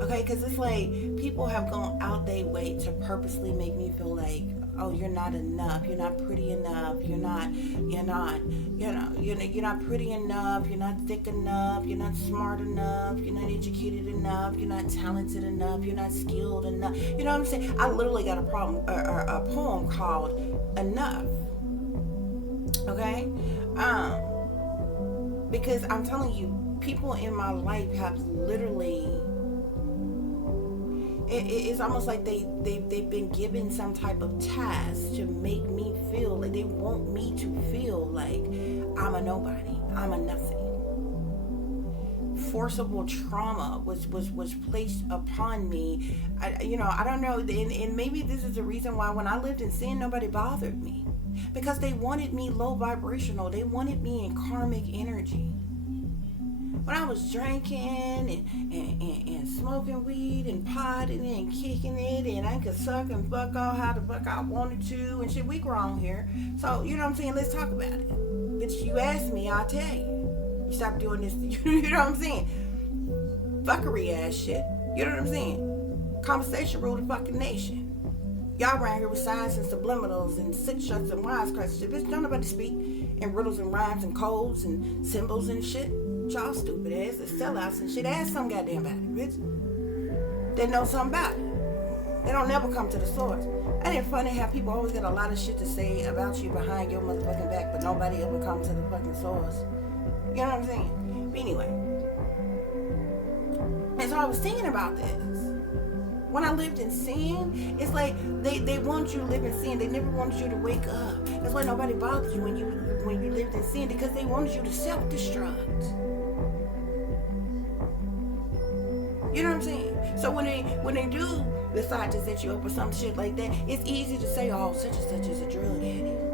Okay, because it's like people have gone out their way to purposely make me feel like, oh, you're not enough, you're not pretty enough, you're not pretty enough, you're not thick enough, you're not smart enough, you're not educated enough, you're not talented enough, you're not skilled enough. You know what I'm saying? I literally got a poem called Enough. Okay? Because I'm telling you, people in my life have literally, it's almost like they've been given some type of task to make me feel like they want me to feel like I'm a nobody, I'm a nothing. Forcible trauma was placed upon me. I don't know, and maybe this is the reason why when I lived in sin, nobody bothered me, because they wanted me low vibrational. They wanted me in karmic energy. When I was drinking and smoking weed and potting and kicking it, and I could suck and fuck all how the fuck I wanted to and shit, we grown here. So, you know what I'm saying? Let's talk about it. Bitch, you ask me, I'll tell you. You stop doing this, you know what I'm saying? Fuckery ass shit. You know what I'm saying? Conversation rule the fucking nation. Y'all around here with signs and subliminals and six shots and wisecracks. Bitch, don't nobody speak in riddles and rhymes and codes and symbols and shit. Y'all stupid ass, the sellouts and shit. Ask some goddamn about it, bitch. They know something about it. They don't never come to the source. Ain't it funny how people always got a lot of shit to say about you behind your motherfucking back, but nobody ever comes to the fucking source? You know what I'm saying? But anyway. And so I was thinking about this. When I lived in sin, it's like they want you to live in sin. They never wanted you to wake up. That's why nobody bothered you when you lived in sin, because they wanted you to self-destruct. You know what I'm saying? So when they do decide to set you up or some shit like that, it's easy to say, oh, such and such is a drug addict.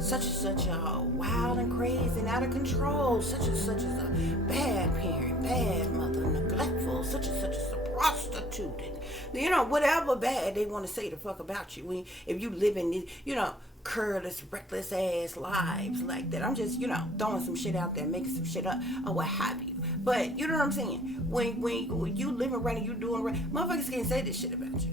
Such and such a wild and crazy and out of control. Such and such is a bad parent, bad mother, neglectful. Such and such is a prostitute. And, whatever bad they want to say the fuck about you. If you live in these, careless, reckless ass lives like that. I'm just, throwing some shit out there, making some shit up, or what have you. But you know what I'm saying? When you living right and you doing right, motherfuckers can't say this shit about you.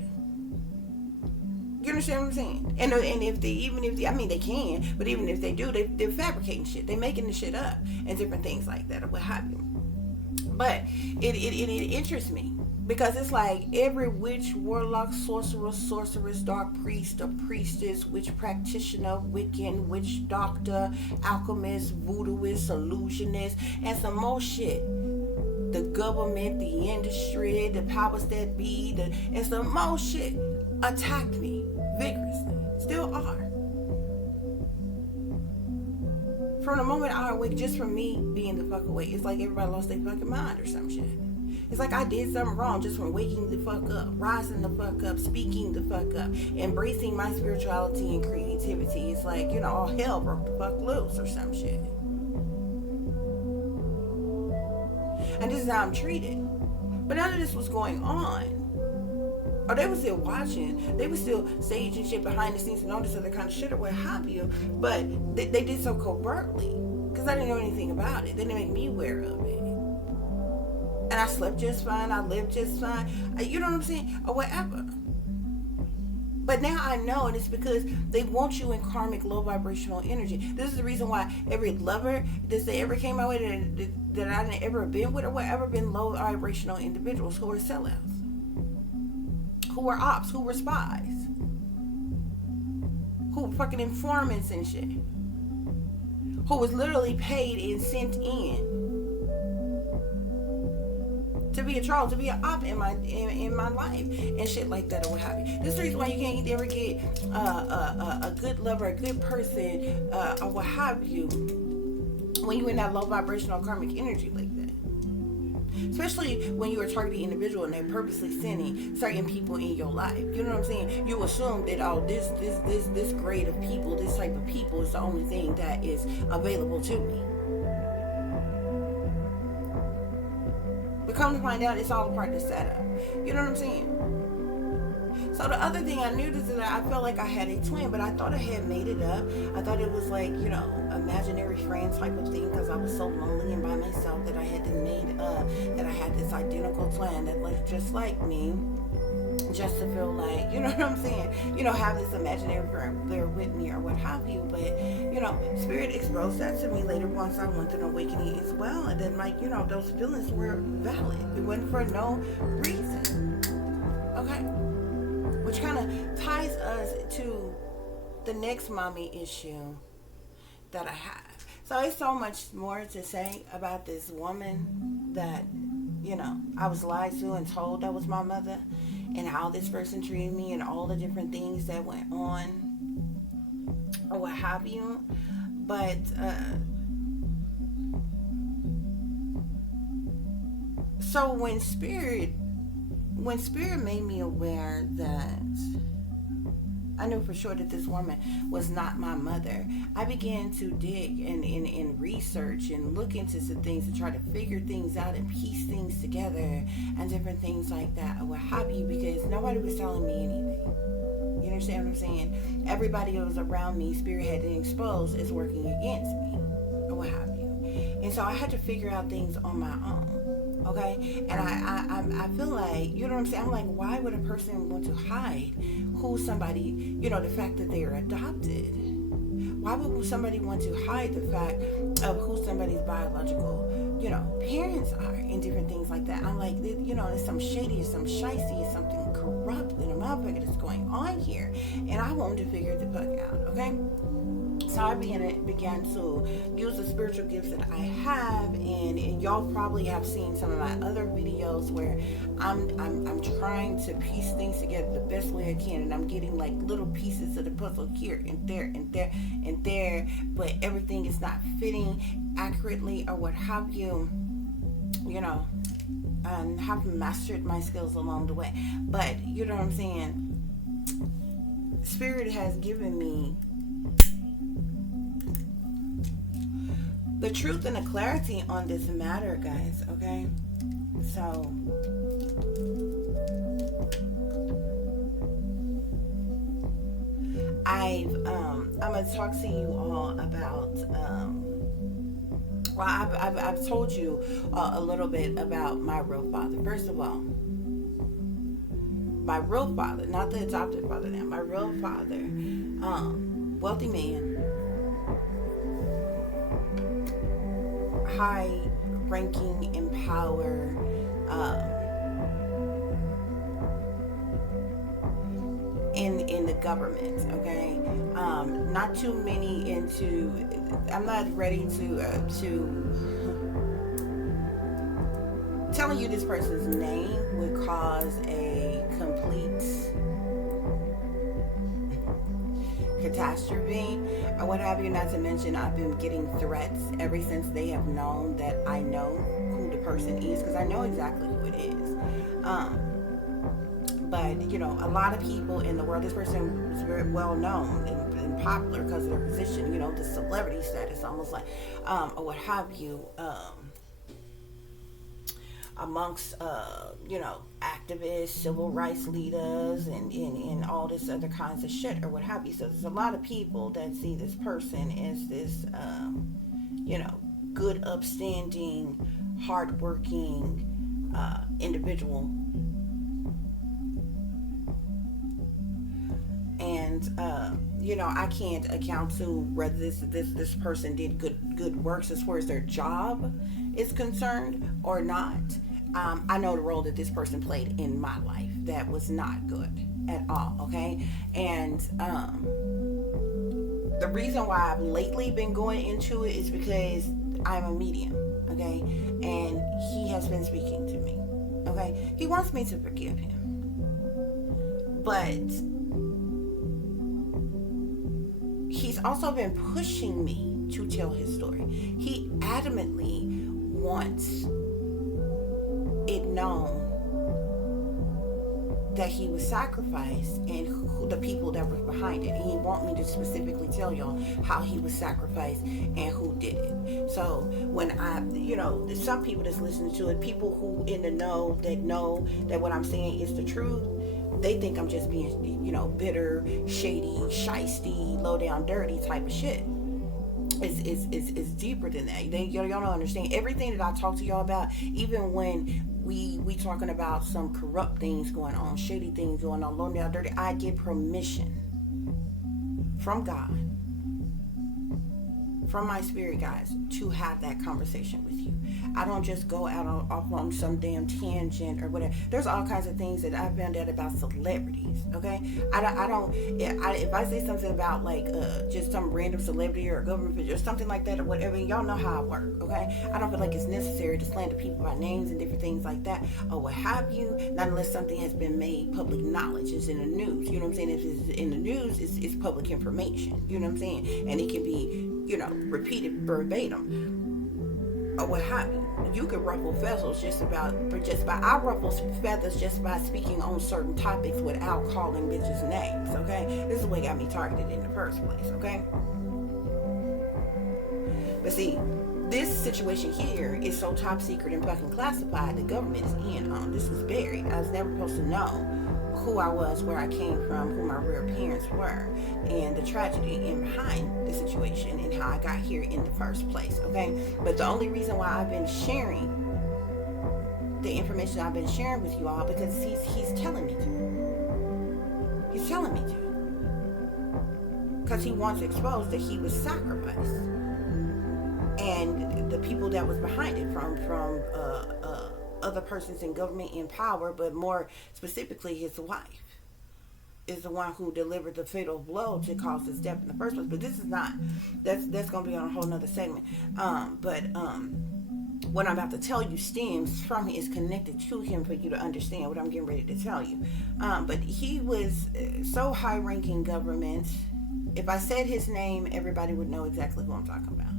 You understand what I'm saying? And if they, even if they, I mean, they can, but even if they do, they're fabricating shit. They're making the shit up and different things like that or what have you. But it interests me because it's like every witch, warlock, sorceress, dark priest, or priestess, witch practitioner, Wiccan, witch doctor, alchemist, voodooist, illusionist, and some more shit. The government, the industry, the powers that be, and some more shit attacked me vigorously. Still are. From the moment I awake, just from me being the fuck awake, it's like everybody lost their fucking mind or some shit. It's like I did something wrong just from waking the fuck up, rising the fuck up, speaking the fuck up, embracing my spirituality and creativity. It's like, all hell broke the fuck loose or some shit. And this is how I'm treated. But none of this was going on. Or they were still watching. They were still staging shit behind the scenes and all this other kind of shit or what have you. But they did so covertly. Because I didn't know anything about it. They didn't make me aware of it. And I slept just fine. I lived just fine. You know what I'm saying? Or whatever. But now I know, and it's because they want you in karmic, low vibrational energy. This is the reason why every lover that they ever came my way that I didn't ever been with or whatever been low vibrational individuals who are sellouts, who were ops, who were spies, who were fucking informants and shit, who was literally paid and sent in to be a troll, to be an op in my life and shit like that or what have you. This is the reason why you can't ever get a good lover, a good person, or what have you, when you're in that low vibrational karmic energy like that. Especially when you are targeting individual and they're purposely sending certain people in your life. You know what I'm saying? You assume that this grade of people, this type of people is the only thing that is available to me. But come to find out, it's all a part of the setup. You know what I'm saying? So the other thing I knew is that I felt like I had a twin, but I thought I had made it up. I thought it was like, imaginary friend type of thing because I was so lonely and by myself that I had made up that I had this identical twin that looked just like me, just to feel like, you know what I'm saying? Have this imaginary friend there with me or what have you. But, Spirit exposed that to me later once I went through an awakening as well. And then, those feelings were valid. It wasn't for no reason. Okay? Which kind of ties us to the next mommy issue that I have. So it's so much more to say about this woman that, I was lied to and told that was my mother, and how this person treated me and all the different things that went on or what have you. But so when spirit made me aware that I knew for sure that this woman was not my mother, I began to dig and research and look into some things to try to figure things out and piece things together and different things like that or what have you, because nobody was telling me anything. You understand what I'm saying? Everybody that was around me, spirit had been exposed, is working against me or what have you. And so I had to figure out things on my own. Okay, and I feel like, you know what I'm saying? I'm like, why would a person want to hide who somebody, the fact that they are adopted? Why would somebody want to hide the fact of who somebody's biological, parents are and different things like that? I'm like, there's some shady, some shicey, something corrupt in a motherfucker that's going on here, and I wanted to figure the fuck out. Okay. So I began to use the spiritual gifts that I have, and y'all probably have seen some of my other videos where I'm trying to piece things together the best way I can, and I'm getting like little pieces of the puzzle here and there and there and there, but everything is not fitting accurately or what have you, and have mastered my skills along the way. But you know what I'm saying? Spirit has given me the truth and the clarity on this matter, guys. Okay, so I'm gonna talk to you all about I've told you a little bit about my real father. First of all, my real father, not the adopted father now, my real father, wealthy man, high ranking in power, in the government, okay? Not too many into, I'm not ready to telling you this person's name would cause a complete catastrophe or what have you. Not to mention, I've been getting threats ever since they have known that I know who the person is, because I know exactly who it is. But a lot of people in the world, this person is very well known and popular because of their position, the celebrity status, almost like, or what have you, amongst activists, civil rights leaders, and all this other kinds of shit or what have you. So there's a lot of people that see this person as this good, upstanding, hardworking individual, and I can't account to whether this person did good works as far as their job is concerned or not. I know the role that this person played in my life that was not good at all, okay? And the reason why I've lately been going into it is because I'm a medium, okay? And he has been speaking to me, okay? He wants me to forgive him, but he's also been pushing me to tell his story. He adamantly wants it known that he was sacrificed and who the people that were behind it. And he want me to specifically tell y'all how he was sacrificed and who did it. So when there's some people that's listening to it, people who in the know that what I'm saying is the truth, they think I'm just being, bitter, shady, shisty, low down, dirty type of shit. It's deeper than that. Y'all don't understand everything that I talk to y'all about. Even when we talking about some corrupt things going on, shady things going on, low down, dirty, I get permission from God, from my spirit guides, to have that conversation with you. I don't just go out off on some damn tangent or whatever. There's all kinds of things that I found out about celebrities, okay? If I say something about like just some random celebrity or a government figure or something like that or whatever, y'all know how I work, okay? I don't feel like it's necessary to slander people by names and different things like that or what have you, not unless something has been made public knowledge. It's in the news, you know what I'm saying? If it's in the news, it's public information, you know what I'm saying? And it can be repeated verbatim or what have you. You could ruffle feathers I ruffle feathers just by speaking on certain topics without calling bitches names, okay? This is what got me targeted in the first place, okay? But see, this situation here is so top secret and fucking classified, the government is in on. This is buried. I was never supposed to know who I was, where I came from, who my real parents were, and the tragedy in behind the situation and how I got here in the first place, okay? But the only reason why I've been sharing the information I've been sharing with you all, because he's telling me to. He's telling me to. Because he wants to expose that he was sacrificed. And the people that was behind it from other persons in government in power, but more specifically his wife is the one who delivered the fatal blow to cause his death in the first place. But this is not, that's going to be on a whole nother segment. What I'm about to tell you stems from, is connected to him for you to understand what I'm getting ready to tell you. But he was so high ranking government. If I said his name, everybody would know exactly who I'm talking about.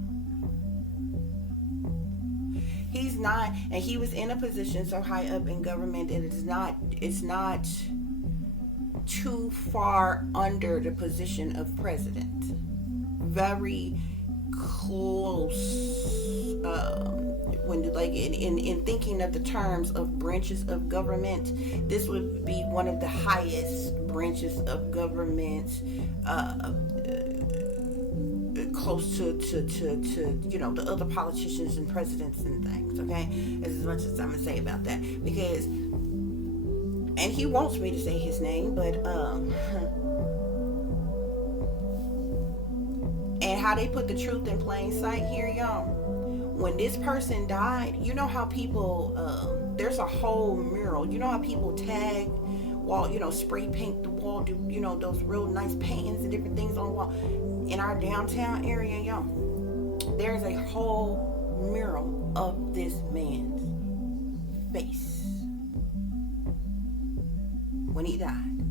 He's not, and he was in a position so high up in government that it's not too far under the position of president. Very close. When like in thinking of the terms of branches of government, this would be one of the highest branches of government. Close to the other politicians and presidents and things, okay? As much as I'm gonna say about that, because and he wants me to say his name, but and how they put the truth in plain sight here, y'all. When this person died, you know how people, there's a whole mural. You know how people tag wall, spray paint the wall, do, those real nice paintings and different things on the wall. In our downtown area, y'all, there's a whole mural of this man's face when he died.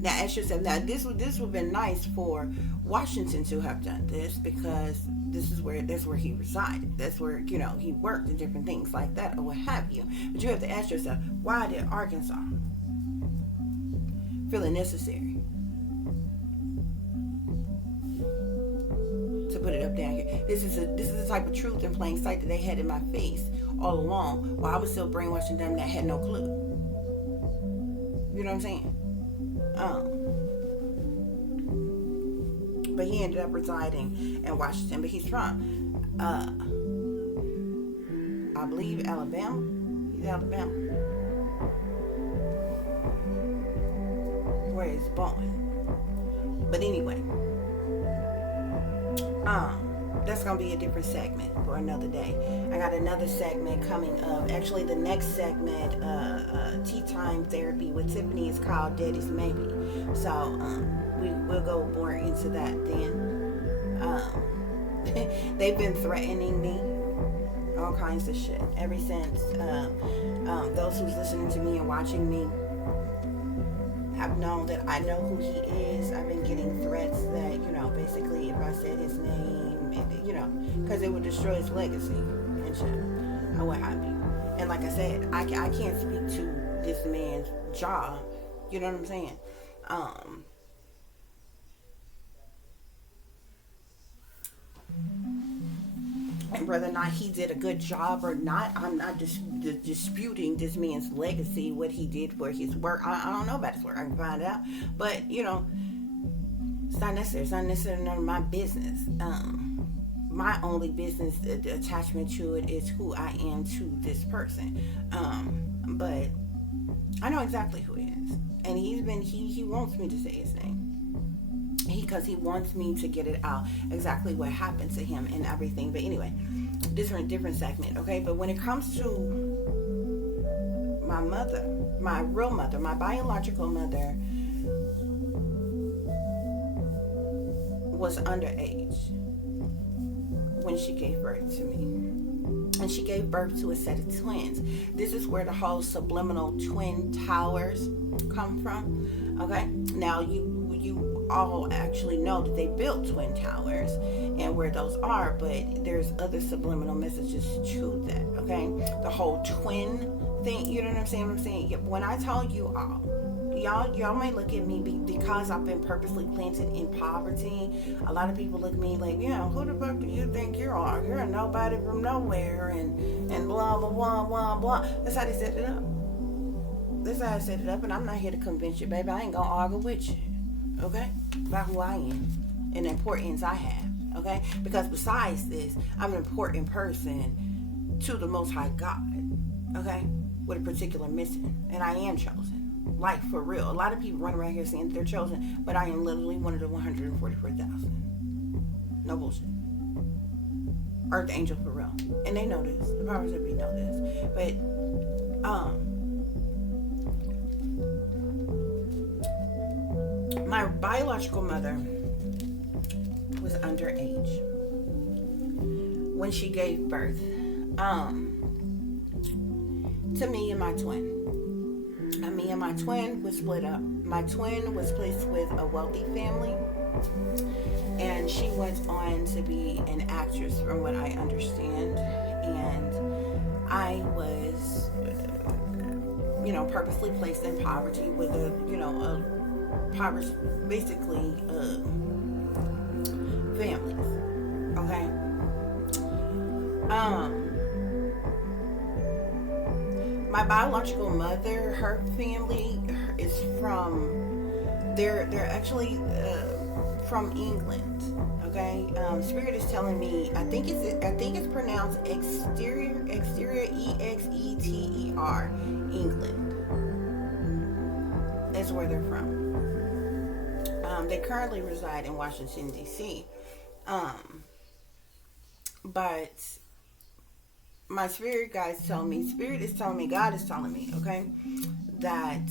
Now ask yourself, now this would have been nice for Washington to have done this, because that's where he resided. That's where, he worked and different things like that, or what have you. But you have to ask yourself, why did Arkansas feel it necessary to put it up down here? This is the type of truth in plain sight that they had in my face all along, while I was still brainwashing them that had no clue. You know what I'm saying? But he ended up residing in Washington. But he's from, I believe, Alabama. He's Alabama, where he's born. But anyway, that's gonna be a different segment for another day. I got another segment coming up. Actually, the next segment, Tea Time Therapy with Tiffany, is called Daddy's Maybe. So we'll go more into that then. They've been threatening me, all kinds of shit, ever since. Those who's listening to me and watching me have known that I know who he is. I've been getting threats that, basically if I said his name, because it would destroy his legacy and shit, or what have you. And like I said, I can't speak to this man's job. You know what I'm saying? And whether or not he did a good job or not, I'm not disputing this man's legacy, what he did for his work. I don't know about his work. I can find out. But, it's not necessary. It's not necessarily none of my business. My only business attachment to it is who I am to this person. But I know exactly who he is. And he wants me to say his name. Because he wants me to get it out, exactly what happened to him and everything. But anyway, different segment, okay? But when it comes to my mother, my real mother, my biological mother, was underage when she gave birth to me. And she gave birth to a set of twins. This is where the whole subliminal twin towers come from, okay? Now, you all actually know that they built twin towers and where those are, but there's other subliminal messages to that, okay? The whole twin thing, you know what I'm saying? When I tell you all, y'all may look at me because I've been purposely planted in poverty. A lot of people look at me like, who the fuck do you think you are? You're a nobody from nowhere, and blah blah blah blah blah. That's how they set it up. That's how I set it up, and I'm not here to convince you, baby. I ain't gonna argue with you, okay? About who I am and the importance I have, okay? Because besides this, I'm an important person to the Most High God, okay? With a particular mission, and I am chosen. Like, for real. A lot of people run around here saying that they're chosen, but I am literally one of the 144,000. No bullshit. Earth angel for real. And they know this. The powers that be know this. But, my biological mother was underage when she gave birth to me and my twin. Me and my twin was split up. My twin was placed with a wealthy family, and she went on to be an actress, from what I understand. And I was, purposely placed in poverty with a poverty, basically, families. Okay. My biological mother, her family is they're actually from England. Okay, Spirit is telling me, I think it's pronounced exterior, Exeter, England. is where they're from. They currently reside in Washington, D.C. But my spirit guides tell me, spirit is telling me, God is telling me, okay, that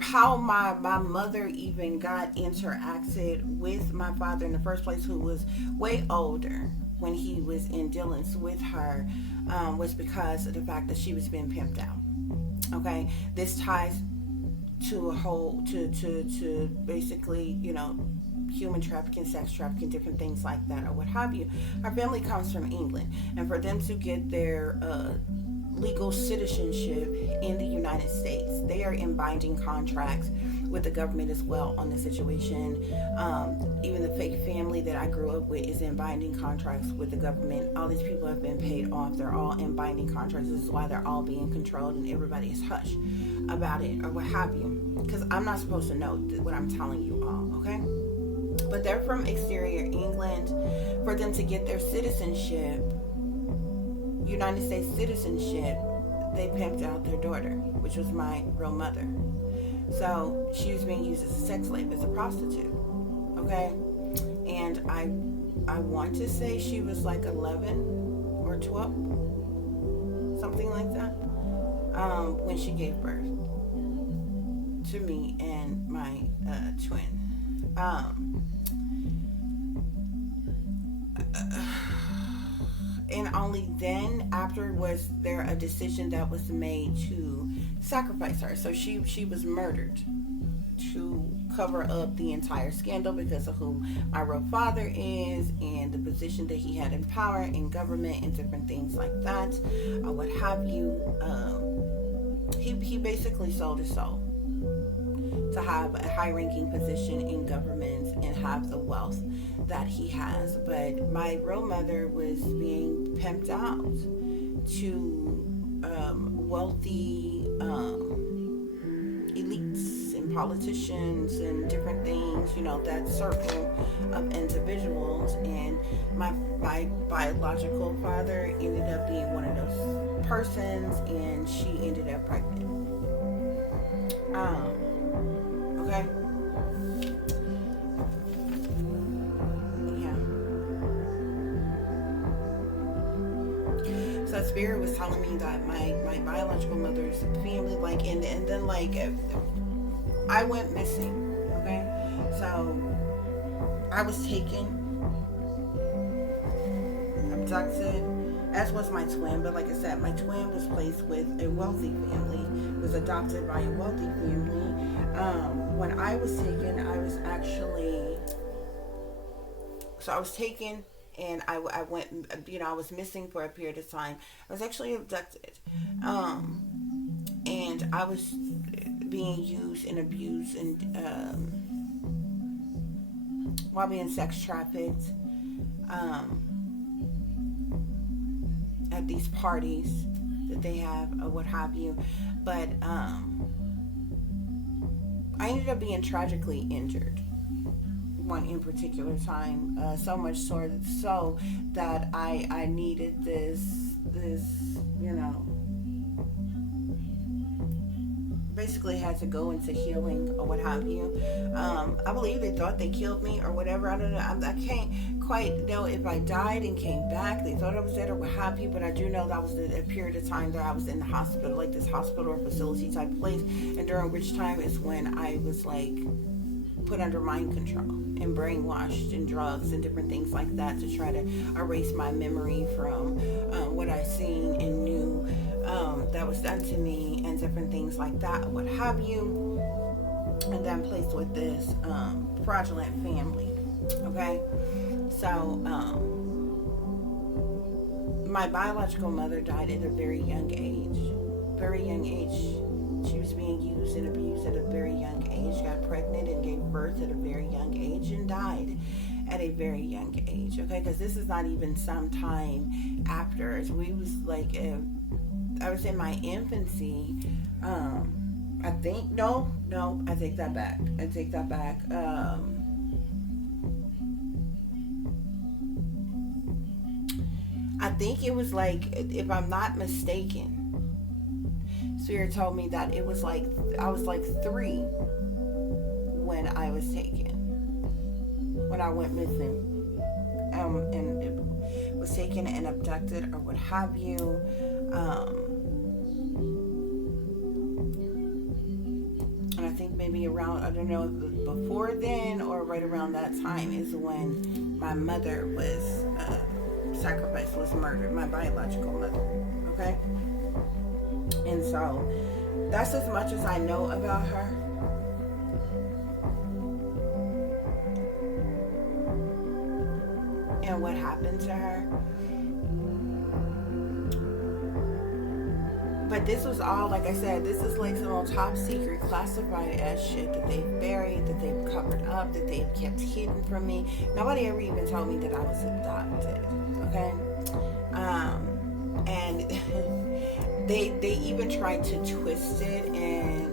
how my mother even got interacted with my father in the first place, who was way older when he was in dealings with her, was because of the fact that she was being pimped out. Okay, this ties to a whole to basically, human trafficking, sex trafficking, different things like that, or what have you. Our family comes from England, and for them to get their legal citizenship in the United States, they are in binding contracts with the government as well on the situation. Even the fake family that I grew up with is in binding contracts with the government. All these people have been paid off. They're all in binding contracts. This is why they're all being controlled, and everybody is hushed about it, or what have you, because I'm not supposed to know what I'm telling you all, okay? But they're from exterior England. For them to get their citizenship, United States citizenship, they pimped out their daughter, which was my real mother. So she was being used as a sex slave, as a prostitute, okay? And I want to say she was like 11 or 12, something like that, when she gave birth to me and my twin. And only then after was there a decision that was made to sacrifice her. So she was murdered to cover up the entire scandal because of who my real father is and the position that he had in power in government and different things like that, or what have you. He basically sold his soul to have a high-ranking position in government and have the wealth that he has. But my real mother was being pimped out to wealthy elites and politicians and different things, that circle of individuals. And my biological father ended up being one of those persons, and she ended up pregnant. Okay. Yeah. So spirit was telling me that my biological mother's family, and then I went missing. Okay. So I was taken, abducted, as was my twin. But like I said, my twin was placed with a wealthy family, was adopted by a wealthy family. When I was taken, I was taken, and I went, I was missing for a period of time. I was actually abducted, and I was being used and abused, and while being sex trafficked, at these parties that they have, or what have you. But I ended up being tragically injured one in particular time, so much so that I needed this basically had to go into healing, or what have you. I believe they thought they killed me or whatever. I don't know. I can't quite know if I died and came back. They thought I was dead or what have you, but I do know that was a period of time that I was in the hospital, like this hospital or facility type place, and during which time is when I was put under mind control and brainwashed and drugs and different things like that to try to erase my memory from what I seen and knew that was done to me, and different things like that, what have you. And then placed with this fraudulent family. Okay, so my biological mother died at a very young age. She was being used and abused at a very young age, got pregnant and gave birth at a very young age, and died at a very young age. Okay, because this is not even some time after. We was I was in my infancy. I think no, I take that back. I think it was if I'm not mistaken, Spirit told me that it was like I was like 3 when I was taken, when I went missing, and it was taken and abducted or what have you. And I think maybe around, I don't know if it was before then or right around that time is when my mother was sacrificed, was murdered, my biological mother. Okay? And so that's as much as I know about her. And what happened to her. But this was all, like I said, this is like some top secret classified ass shit that they've buried, that they've covered up, that they've kept hidden from me. Nobody ever even told me that I was adopted. Okay? And they even tried to twist it and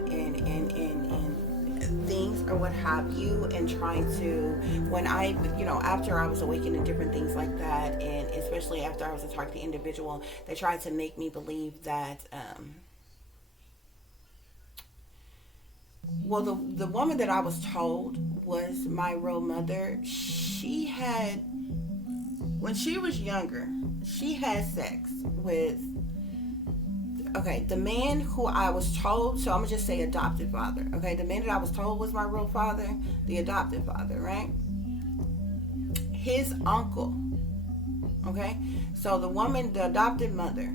things or what have you, and trying to, when I, after I was awakened and different things like that, and especially after I was a targeted individual, they tried to make me believe that, well, the woman that I was told was my real mother, she had, when she was younger, she had sex with, okay, the man who I was told, so I'm going to just say adopted father, okay? The man that I was told was my real father, the adopted father, right? His uncle, okay? So the woman, the adopted mother,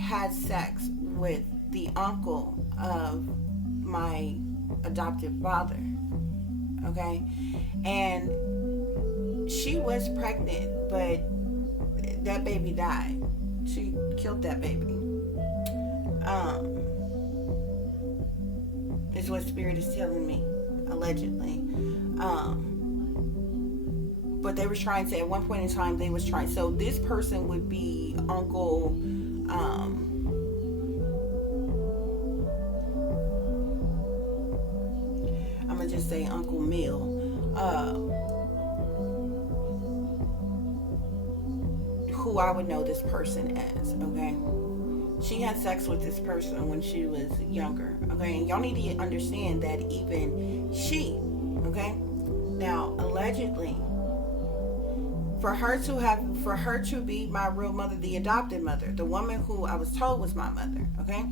had sex with the uncle of my adopted father, okay? And she was pregnant, but that baby died. She killed that baby. Is what Spirit is telling me, allegedly. But they were trying to, at one point in time, they was trying, so this person would be Uncle, I'm gonna just say Uncle Mill, who I would know this person as, okay? She had sex with this person when she was younger, okay? And y'all need to understand that even she, okay? Now, allegedly, for her to be my real mother, the adopted mother, the woman who I was told was my mother, okay?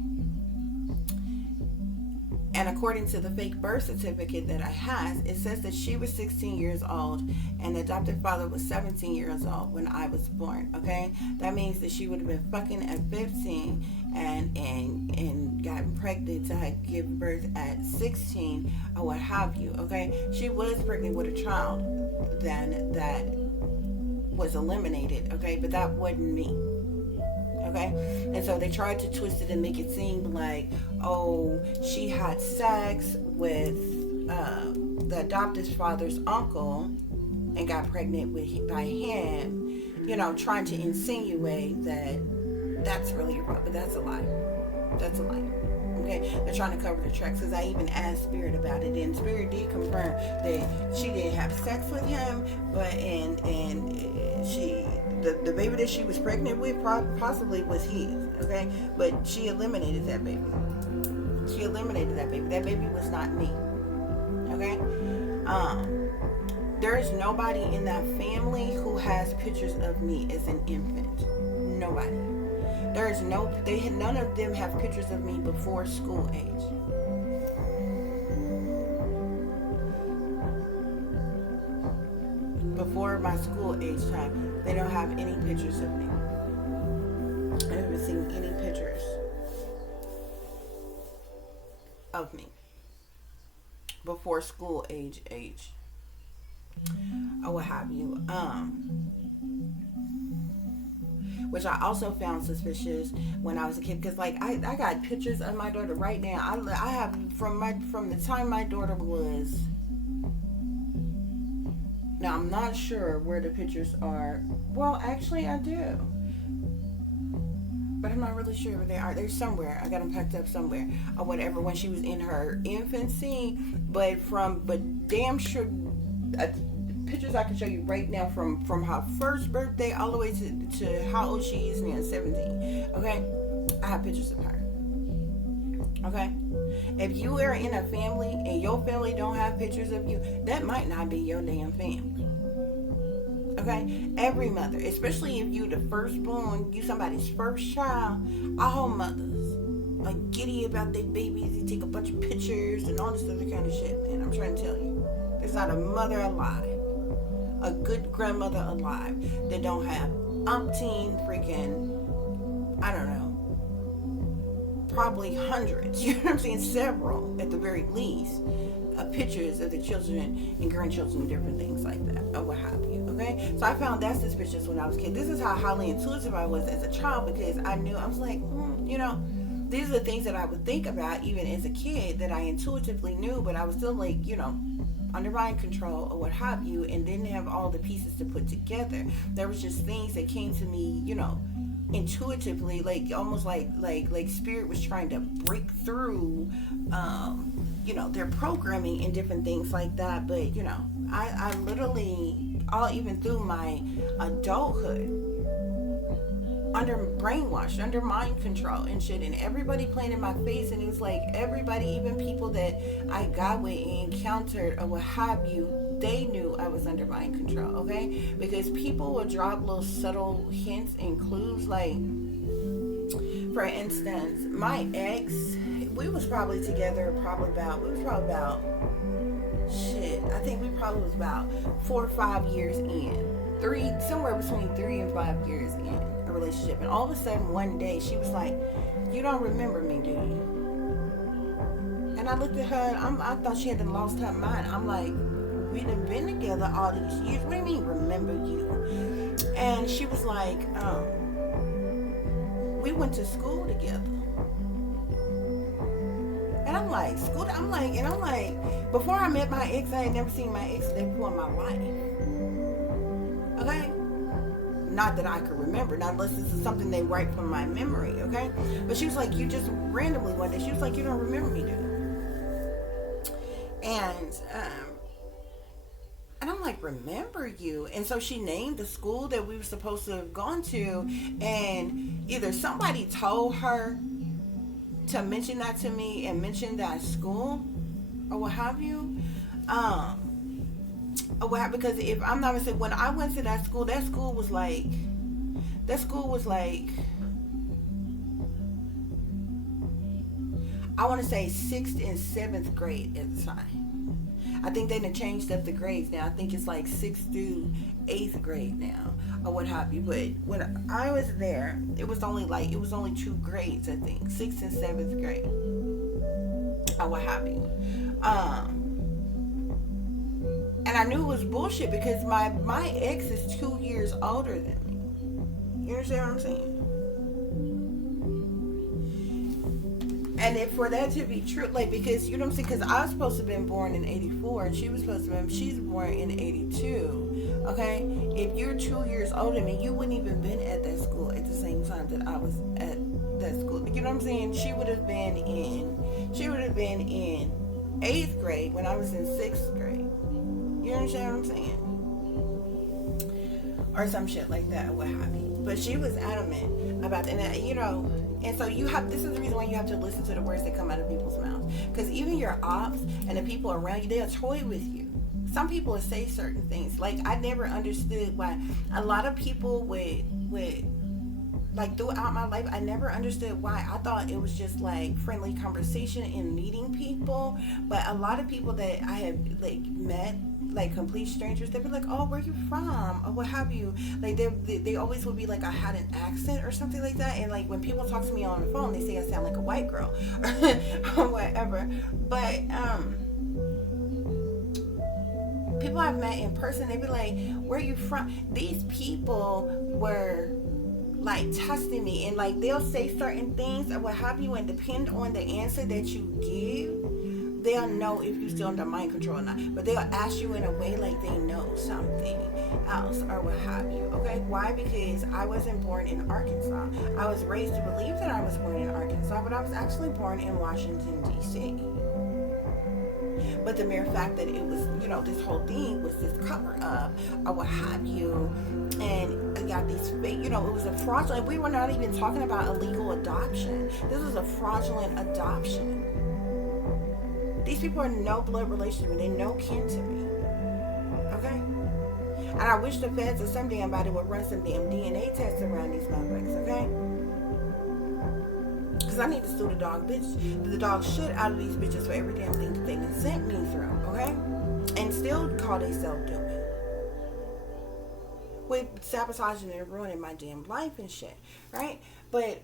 And according to the fake birth certificate that I had, it says that she was 16 years old and the adopted father was 17 years old when I was born, okay? That means that she would have been fucking at 15 and gotten pregnant to give birth at 16 or what have you, okay? She was pregnant with a child then that was eliminated, okay? But that wasn't me. Okay, and so they tried to twist it and make it seem like, oh, she had sex with the adopted father's uncle and got pregnant by him, trying to insinuate that that's really your father, but that's a lie. That's a lie. Okay, they're trying to cover the tracks, because I even asked Spirit about it, and Spirit did confirm that she did have sex with him, but and she. The baby that she was pregnant with possibly was his, okay? But she eliminated that baby. She eliminated that baby. That baby was not me, okay? There is nobody in that family who has pictures of me as an infant. Nobody. None of them have pictures of me before school age. Before my school age time, they don't have any pictures of me. I haven't seen any pictures of me before school age, or what have you. Which I also found suspicious when I was a kid, because like I got pictures of my daughter right now. I have from the time my daughter was. Now, I'm not sure where the pictures are. Well, actually, I do. But I'm not really sure where they are. They're somewhere. I got them packed up somewhere. Or whatever, when she was in her infancy. But damn sure, pictures I can show you right now from her first birthday all the way to how old she is now, 17. Okay? I have pictures of her. Okay? If you are in a family and your family don't have pictures of you, that might not be your damn family. Okay? Every mother, especially if you the firstborn, you somebody's first child, all mothers are giddy about their babies. They take a bunch of pictures and all this other kind of shit, man. I'm trying to tell you. There's not a mother alive, a good grandmother alive, that don't have umpteen freaking, I don't know, probably hundreds, you know what I'm saying, several at the very least, pictures of the children and grandchildren and different things like that, or what have you. Okay, so I found that suspicious when I was a kid. This is how highly intuitive I was as a child, because I knew, I was like, you know, these are the things that I would think about even as a kid that I intuitively knew, but I was still like, you know, under mind control or what have you, and didn't have all the pieces to put together. There was just things that came to me, you know, intuitively, like almost like spirit was trying to break through, you know, their programming and different things like that. But you know, I literally, all even through my adulthood, under brainwashed, under mind control and shit, and everybody playing in my face, and it was like everybody, even people that I got with and encountered or what have you, they knew I was under mind control. Okay, because people will drop little subtle hints and clues. Like, for instance, my ex, we was probably together shit, I think we probably was about 4 or 5 years in, somewhere between 3 and 5 years in a relationship. And all of a sudden one day she was like, "You don't remember me, do you?" And I looked at her and I thought she had lost her mind. I'm like, "We done been together all these years. What do you mean remember you?" And she was like, "We went to school together." And I'm like, school? I'm like, before I met my ex, I had never seen my ex day before in my life. Okay? Not that I could remember, not unless this is something they write from my memory, okay? But she was like, you just randomly one day, she was like, "You don't remember me, do you?" And I'm like, "Remember you?" And so she named the school that we were supposed to have gone to, and either somebody told her to mention that to me and mention that school or what have you, because if I'm not mistaken, when I went to that school was like I want to say 6th and 7th grade at the time. I think they done changed up the grades now. I think it's like 6th through 8th grade now, or what have you. But when I was there, it was only 2 grades, I think, 6th and 7th grade, or what have you. And I knew it was bullshit because my ex is 2 years older than me. You understand what I'm saying? And if for that to be true, like, because, you know what I'm saying, because I was supposed to have been born in 84 and she's born in 82, okay? If you're 2 years older than me, you wouldn't even been at that school at the same time that I was at that school. You know what I'm saying? She would have been in 8th grade when I was in 6th grade. You understand what I'm saying? Or some shit like that, or what have you. But she was adamant about that, and you know, and so this is the reason why you have to listen to the words that come out of people's mouths. Because even your ops and the people around you, they'll toy with you. Some people will say certain things. Like, I never understood why a lot of people would like, throughout my life, I never understood why. I thought it was just like friendly conversation and meeting people. But a lot of people that I have like met, like complete strangers, they'd be like, "Oh, where you from?" or what have you. Like, they always would be like, I had an accent or something like that. And like, when people talk to me on the phone, they say I sound like a white girl or whatever. But people I've met in person, they'd be like, "Where you from?" These people were like testing me, and like, they'll say certain things or what have you, and depend on the answer that you give, they'll know if you're still under mind control or not. But they'll ask you in a way like they know something else or what have you. Okay, why? Because I wasn't born in Arkansas. I was raised to believe that I was born in Arkansas, but I was actually born in Washington, D.C. But the mere fact that it was, you know, this whole thing was this cover up or what have you, and got these fake, it was a fraudulent, we were not even talking about illegal adoption. This was a fraudulent adoption. These people are no blood relation to me. They no kin to me. Okay? And I wish the feds or some damn body would run some damn DNA tests around these motherfuckers, okay? Because I need to sue the dog, bitch. The dog shit out of these bitches for every damn thing that they done sent me through, okay? And still call themselves doing. With sabotaging and ruining my damn life and shit, right? But,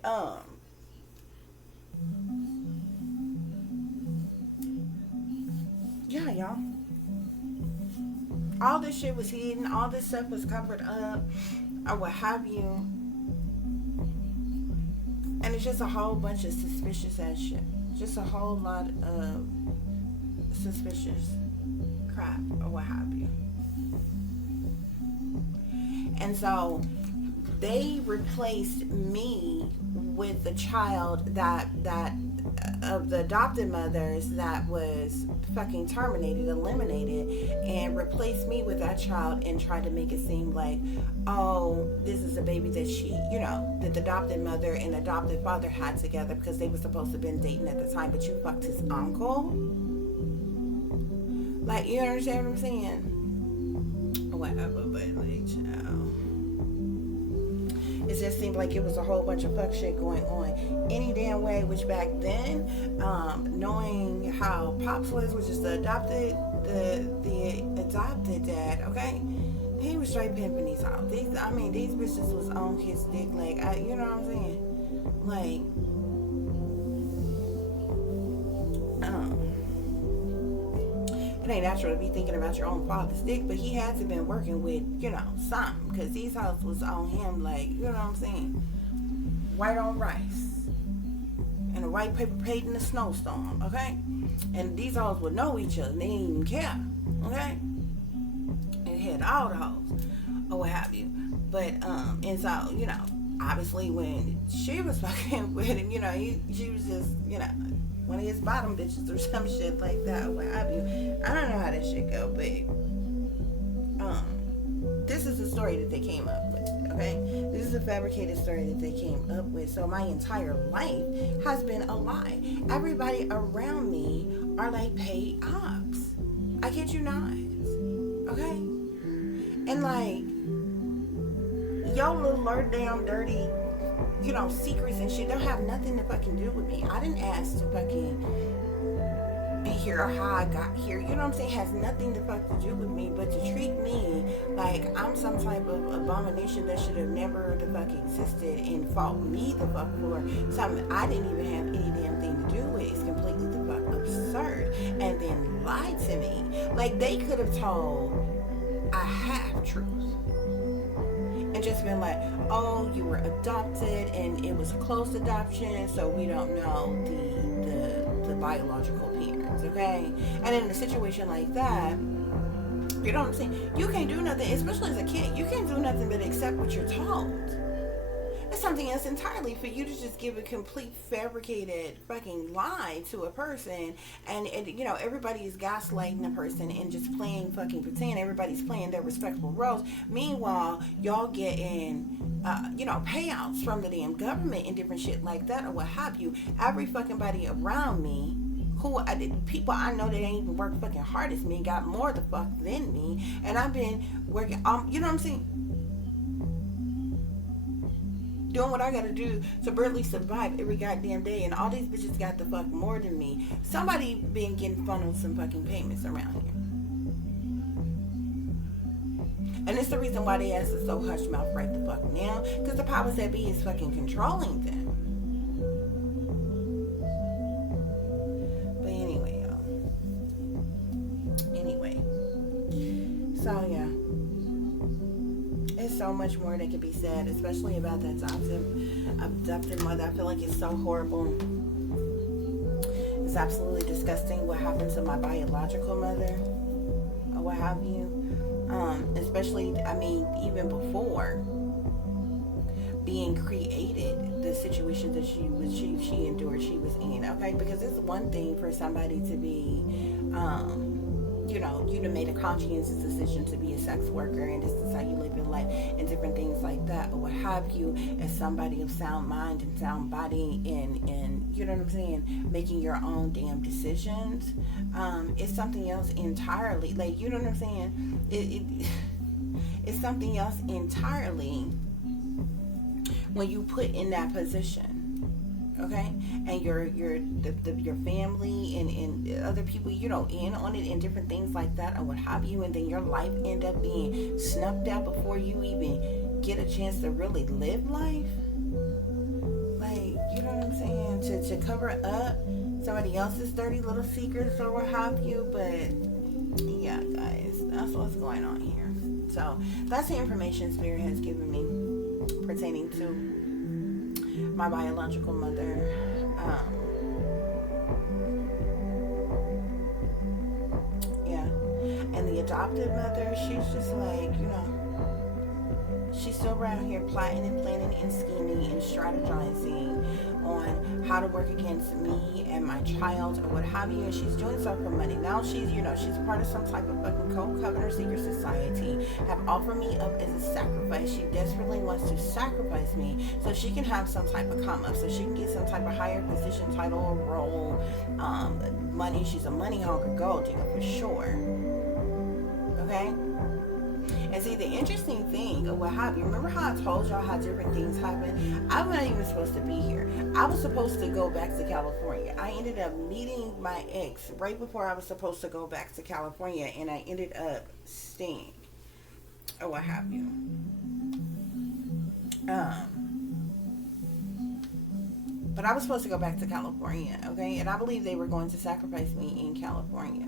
yeah, y'all. All this shit was hidden. All this stuff was covered up, or what have you. And it's just a whole bunch of suspicious ass shit. Just a whole lot of suspicious crap, or what have you. And so they replaced me with the child that of the adopted mothers that was fucking terminated, eliminated, and replaced me with that child and tried to make it seem like, oh, this is a baby that she, that the adopted mother and adopted father had together because they were supposed to have been dating at the time, but you fucked his uncle. Like, you understand what I'm saying? Whatever, but like, child. It just seemed like it was a whole bunch of fuck shit going on any damn way, which back then, knowing how Pops was, which is the adopted dad, okay? He was straight pimping these out. These bitches was on his dick, like, you know what I'm saying? Like, it ain't natural to be thinking about your own father's dick, but he had to been working with, something, because these hoes was on him, like, you know what I'm saying? White on rice. And a white paper plate in a snowstorm, okay? And these hoes would know each other, they didn't even care, okay? And had all the hoes, or what have you. But, and so, obviously when she was fucking with him, she was just, one of his bottom bitches or some shit like that, or what have you. I don't know how that shit go, but this is the story that they came up with, okay? This is a fabricated story that they came up with. So my entire life has been a lie. Everybody around me are like paid ops. I kid you not, okay? And like, yo little damn dirty, secrets and shit don't have nothing to fucking do with me. I didn't ask to fucking be here or how I got here. You know what I'm saying? Has nothing to fuck to do with me, but to treat me like I'm some type of abomination that should have never the fuck existed and fault me the fuck for something I didn't even have any damn thing to do with is completely the fuck absurd. And then lied to me. Like they could have told a half truth. And just been like, oh, you were adopted and it was a closed adoption, so we don't know the biological parents, okay? And in a situation like that, you know what I'm saying? You can't do nothing, especially as a kid, you can't do nothing but accept what you're told. It's something else entirely for you to just give a complete fabricated fucking lie to a person, and everybody is gaslighting a person and just playing fucking pretend. Everybody's playing their respectable roles. Meanwhile, y'all getting payouts from the damn government and different shit like that or what have you. Every fucking body around me people I know that ain't even work fucking hard as me got more the fuck than me, and I've been working you know what I'm saying, doing what I gotta do to barely survive every goddamn day, and all these bitches got the fuck more than me. Somebody been getting funneled some fucking payments around here. And it's the reason why they ass is so hush mouth right the fuck now, because the powers that be is fucking controlling them. But anyway, y'all. So yeah. There's so much more that could be said, especially about the adopted mother. I feel like it's so horrible. It's absolutely disgusting what happened to my biological mother, or what have you. Especially, even before being created, the situation that she endured, she was in. Okay, because it's one thing for somebody to be you know, you done made a conscientious decision to be a sex worker, and this is how you live your life, and different things like that, or what have you, as somebody of sound mind and sound body, and you know what I'm saying, making your own damn decisions, it's something else entirely. Like, you know what I'm saying? It's something else entirely when you put in that position. Okay, and your family and other people, you know, in on it, and different things like that, or what have you, and then your life end up being snuffed out before you even get a chance to really live life. Like, you know what I'm saying? To cover up somebody else's dirty little secrets or what have you. But yeah, guys, that's what's going on here. So that's the information Spirit has given me pertaining to my biological mother. Yeah, and the adoptive mother, she's just like, you know, she's still around here plotting and planning and scheming and strategizing on how to work against me and my child or what have you, and she's doing so for money. Now she's, you know, she's part of some type of fucking code covenant secret society, have offered me up as a sacrifice. She desperately wants to sacrifice me so she can have some type of come up, so she can get some type of higher position, title, or role, money. She's a money hungry gold digger for sure. Okay? And see, the interesting thing, or what have you, remember how I told y'all how different things happen? I'm not even supposed to be here. I was supposed to go back to California. I ended up meeting my ex right before I was supposed to go back to California, and I ended up staying, or what have you. But I was supposed to go back to California, okay? And I believe they were going to sacrifice me in California.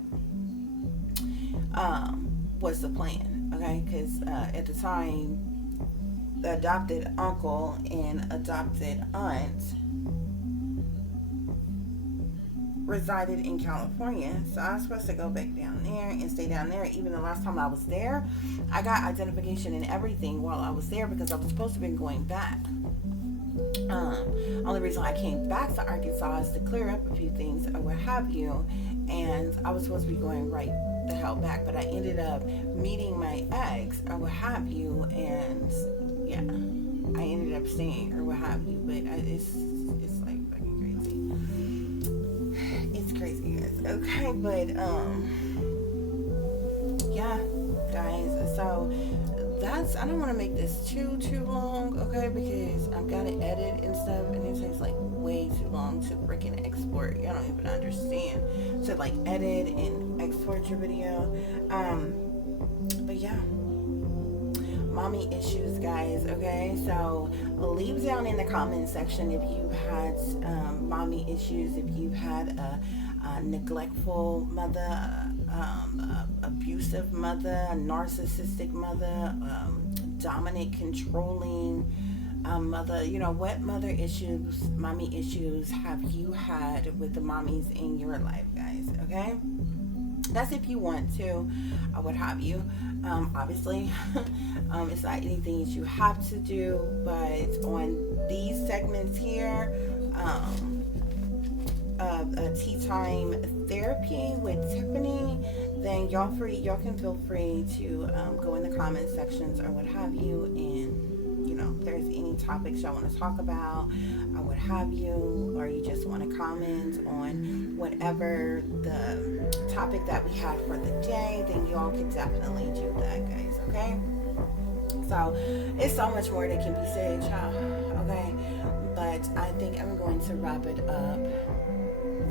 Was the plan, okay? Because at the time, the adopted uncle and adopted aunt resided in California, so I was supposed to go back down there and stay down there. Even the last time I was there, I got identification and everything while I was there, because I was supposed to have been going back. Only reason I came back to Arkansas is to clear up a few things or what have you, and I was supposed to be going right the hell back, but I ended up meeting my ex or what have you, and yeah, I ended up staying or what have you. But it's like fucking crazy. It's crazy, guys. Okay, but yeah, guys. So that's, I don't want to make this too long, okay, because I've got to edit and stuff, and it takes like way too long to freaking export. You don't even understand, to like edit and export your video. But yeah, mommy issues, guys. Okay, so leave down in the comment section if you've had mommy issues, if you've had a neglectful mother, abusive mother, a narcissistic mother, dominant, controlling mother. You know, what mother issues, mommy issues have you had with the mommies in your life, guys? Okay, that's if you want to, or what have you. Obviously, it's not anything that you have to do, but on these segments here, tea time therapy with Tiffany, then y'all can feel free to go in the comment sections or what have you, and you know, if there's any topics y'all want to talk about or what have you, or you just want to comment on whatever the topic that we had for the day, then y'all can definitely do that, guys. Okay, so it's so much more that can be said, y'all. Okay, but I think I'm going to wrap it up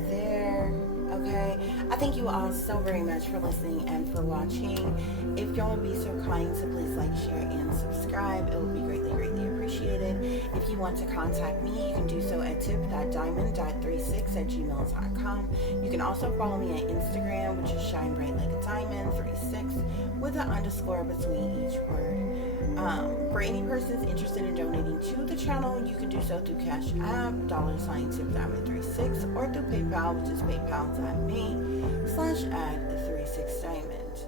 there. Okay, I thank you all so very much for listening and for watching. If y'all would be so kind to please like, share, and subscribe, it would be greatly appreciated. If you want to contact me, you can do so at tip.diamond.36@gmail.com. You can also follow me on Instagram, which is shine bright like a diamond 36 with an underscore between each word. For any persons interested in donating to the channel, you can do so through Cash App, $tip.diamond36, or through PayPal, which is paypal.me/@36diamond.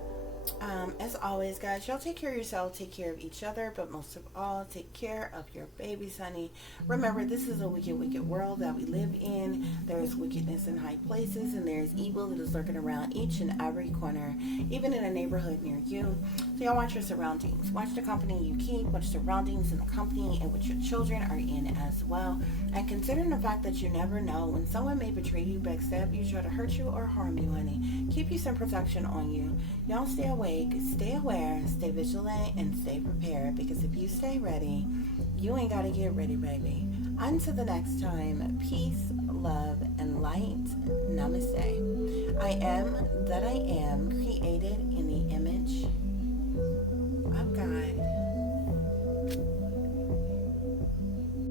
As always, guys, y'all take care of yourself, take care of each other, but most of all, take care of your babies, honey. Remember, this is a wicked, wicked world that we live in. There is wickedness in high places, and there is evil that is lurking around each and every corner, even in a neighborhood near you. So y'all watch your surroundings. Watch the company you keep, watch surroundings in the company in which your children are in as well. And considering the fact that you never know when someone may betray you, backstab you, try to hurt you, or harm you, honey. Keep you some protection on you. Y'all stay awake, stay aware, stay vigilant, and stay prepared, because if you stay ready, you ain't got to get ready, baby. Until the next time, peace, love, and light. Namaste. I am that I am, created in the image of God.